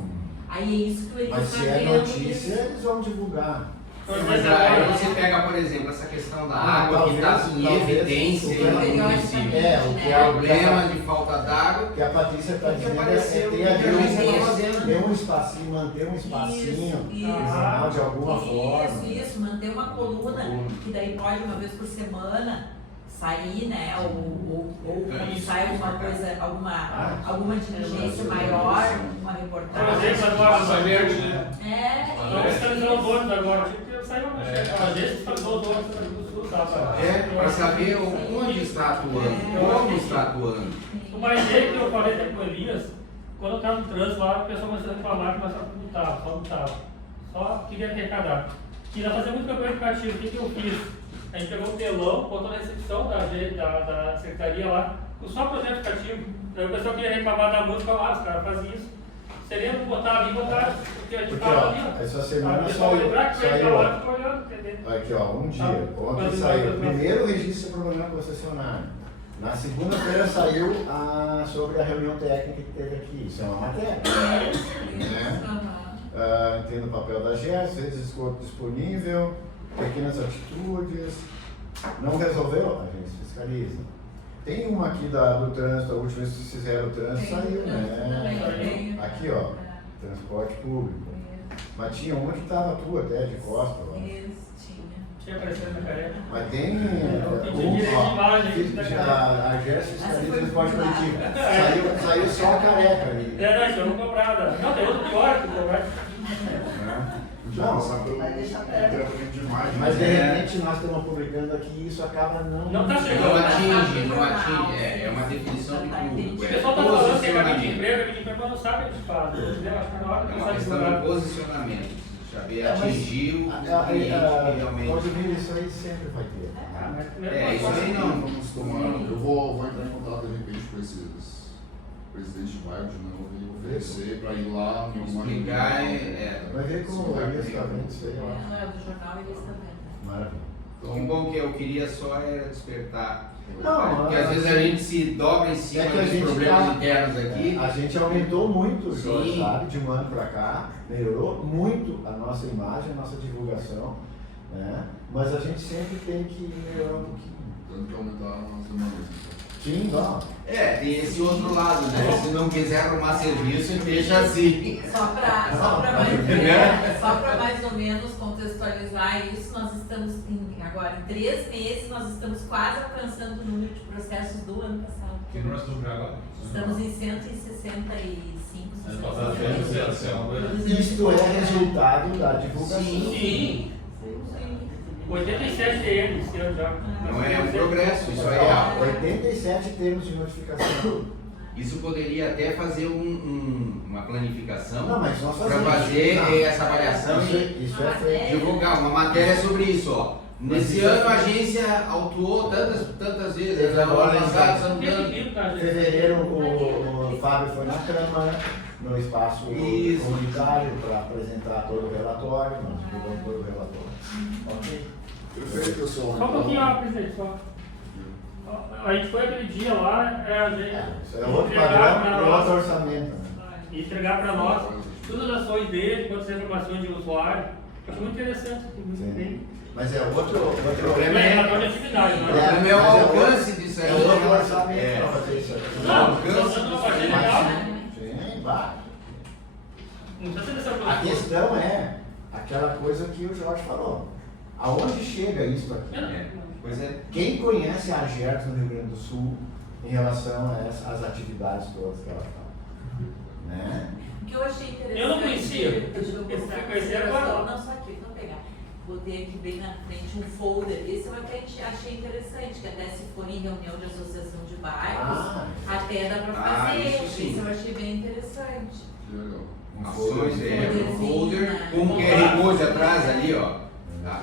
Aí é isso que o Elias Mas se é notícia, eles vão divulgar. Mas aí você pega, por exemplo, essa questão da água que está em evidência no município. O problema de falta d'água. O que a Patrícia está dizendo ter um espacinho, manter um espacinho regional de alguma forma. Isso, manter uma coluna que daí pode uma vez por semana sair, né? Ou quando sai alguma coisa, alguma diligência maior, uma reportagem. Por exemplo, agora Passa verde, né? Estamos fiscalizando os donos agora. Tipo, saiu uma manchete. A gente fiscalizou os donos do Sul, sabe? Para saber onde está atuando, como está atuando. O mais jeito que eu falei até com o Elias, quando eu estava no trânsito lá, a pessoa começou a reclamar que começava a multar, só multava. Só queria arrecadar. Queria fazer muito campanha educativa. O que eu fiz? A gente pegou um telão, botou na recepção da secretaria lá, com só projeto educativo. Aí o pessoal queria reclamar da música, os caras faziam isso. Seria botar ali, botar, porque a gente estava ali. Essa semana saiu. Aqui, ó, um dia. Ontem saiu o primeiro registro de problema concessionário. Na segunda-feira saiu sobre a reunião técnica que teve aqui. Isso é uma matéria. Entendo o papel da GES, redes de esgoto disponível, pequenas atitudes. Não resolveu? A gente fiscaliza. Tem uma aqui do trânsito, a última vez que vocês fizeram o trânsito, saiu, né? Aqui, ó, transporte público. Mas tinha uma que estava tu até, de costa, ó. Tinha aparecido na careca. Mas tem a GES fiscaliza o transporte coletivo. Saiu só a careca ali. Não, isso eu não comprava. Não, tem outro pior que comprar. Já Não, passar pelo vai deixar perto. tratamento de imagem. Mas de né? repente nós estamos publicando aqui e isso acaba não. Não tá chegando. Não Não atinge, não jornal, atinge. sim. É uma definição de Tá público. entendido. O É pessoal tá falando que é cabide de posicionamento. emprego, mas não sabe o que eles fazem. Entendeu? Acho que na hora É que uma começar a questão divulgar. de posicionamento. Saber É, mas atingir o cliente que realmente. Claudemir, isso aí sempre vai ter. Ah, mas primeiro É, isso passo. aí não. Vamos tomar. Eu vou entrar em contato de repente com esses presidentes de bairro de novo e oferecer para ir lá numa Explicar Vai ver como o Elias está vendo isso aí, É, ó. não é do jornal, ele está vendo. Maravilha. O bom que eu queria só era despertar. Não, Porque às vezes a gente se dobra em cima É que a dos gente problemas tá- internos aqui. A gente aumentou muito o Jorge, Sim. sabe? De um ano para cá, melhorou muito a nossa imagem, a nossa divulgação, né? Mas a gente sempre tem que melhorar um pouquinho. Tanto que aumentaram as demandas. Sim, não. É, tem esse outro lado, né? Se não quiser arrumar serviço, deixa assim. Só para mais ou menos contextualizar isso, nós estamos agora em 3 meses, nós estamos quase alcançando o número de processos do ano passado. Que nós estamos agora? Estamos em 165, Ano passado fez 200, é uma coisa. Isto é resultado da divulgação. Sim. 87 TM esse ano já. Não é um progresso, isso aí Ó, é. 87 termos de notificação. Isso poderia até fazer uma planificação Não, mas nós para fazemos. fazer Não, essa avaliação e isso é feito. divulgar uma matéria sobre isso, ó. Nesse isso é ano a agência autuou tantas vezes, Teve ano agora, passado, se não Tem me engano. pedido, tá, Em gente? fevereiro, o Fábio foi na Câmara, no espaço Isso. comunitário, para apresentar todo o relatório, nós divulgamos todo o relatório. Ok? Perfeito, pessoal. Só um pouquinho, ó, presidente, só. A gente foi aquele dia lá, a gente Isso é outro entregar padrão pra e outro nós, orçamento. Né? e entregar para nós todas as ações dele, quantas informações de usuário. Acho muito interessante, muito Sim. bem. Mas é outro problema problema. É relatório de atividade, O né? problema é o alcance disso aí. É outro orçamento É. para fazer isso aqui. Não, estou dando uma parte legal. Sim, vai. Não precisa ser essa A produção. questão é aquela coisa que o Jorge falou. Aonde chega isso aqui? É, pois é. Quem conhece a AGERT no Rio Grande do Sul em relação a às atividades todas que ela faz? Né? O que eu achei interessante. Eu não conhecia. Deixa eu Eu mostrar. fui conhecer agora. Não, só aqui, vou pegar. Botei aqui bem na frente um folder. Esse eu até achei interessante, que até se for em reunião de associação de bairros, Ah, até dá para Ah, fazer. isso sim. Esse eu achei bem interessante. Que legal. Ações, um folder né? com um QR Code atrás ali, ó.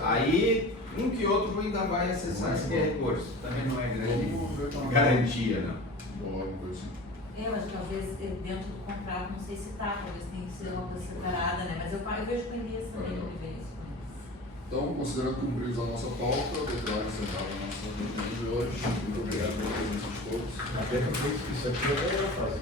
Aí, um que outro ainda vai acessar esse QR Code. Também não é grande Vamos ver com a garantia, não. Boa, alguma coisa assim. Eu acho que talvez dentro do contrato, não sei se tá, talvez tenha que ser uma coisa separada, né? Mas eu vejo com Elias também, eu vejo isso com eles. Então, considerando cumpridos a nossa pauta, eu declaro encerrada a nossa reunião de hoje. Muito obrigado pela presença de todos. até porque isso aqui eu fazer.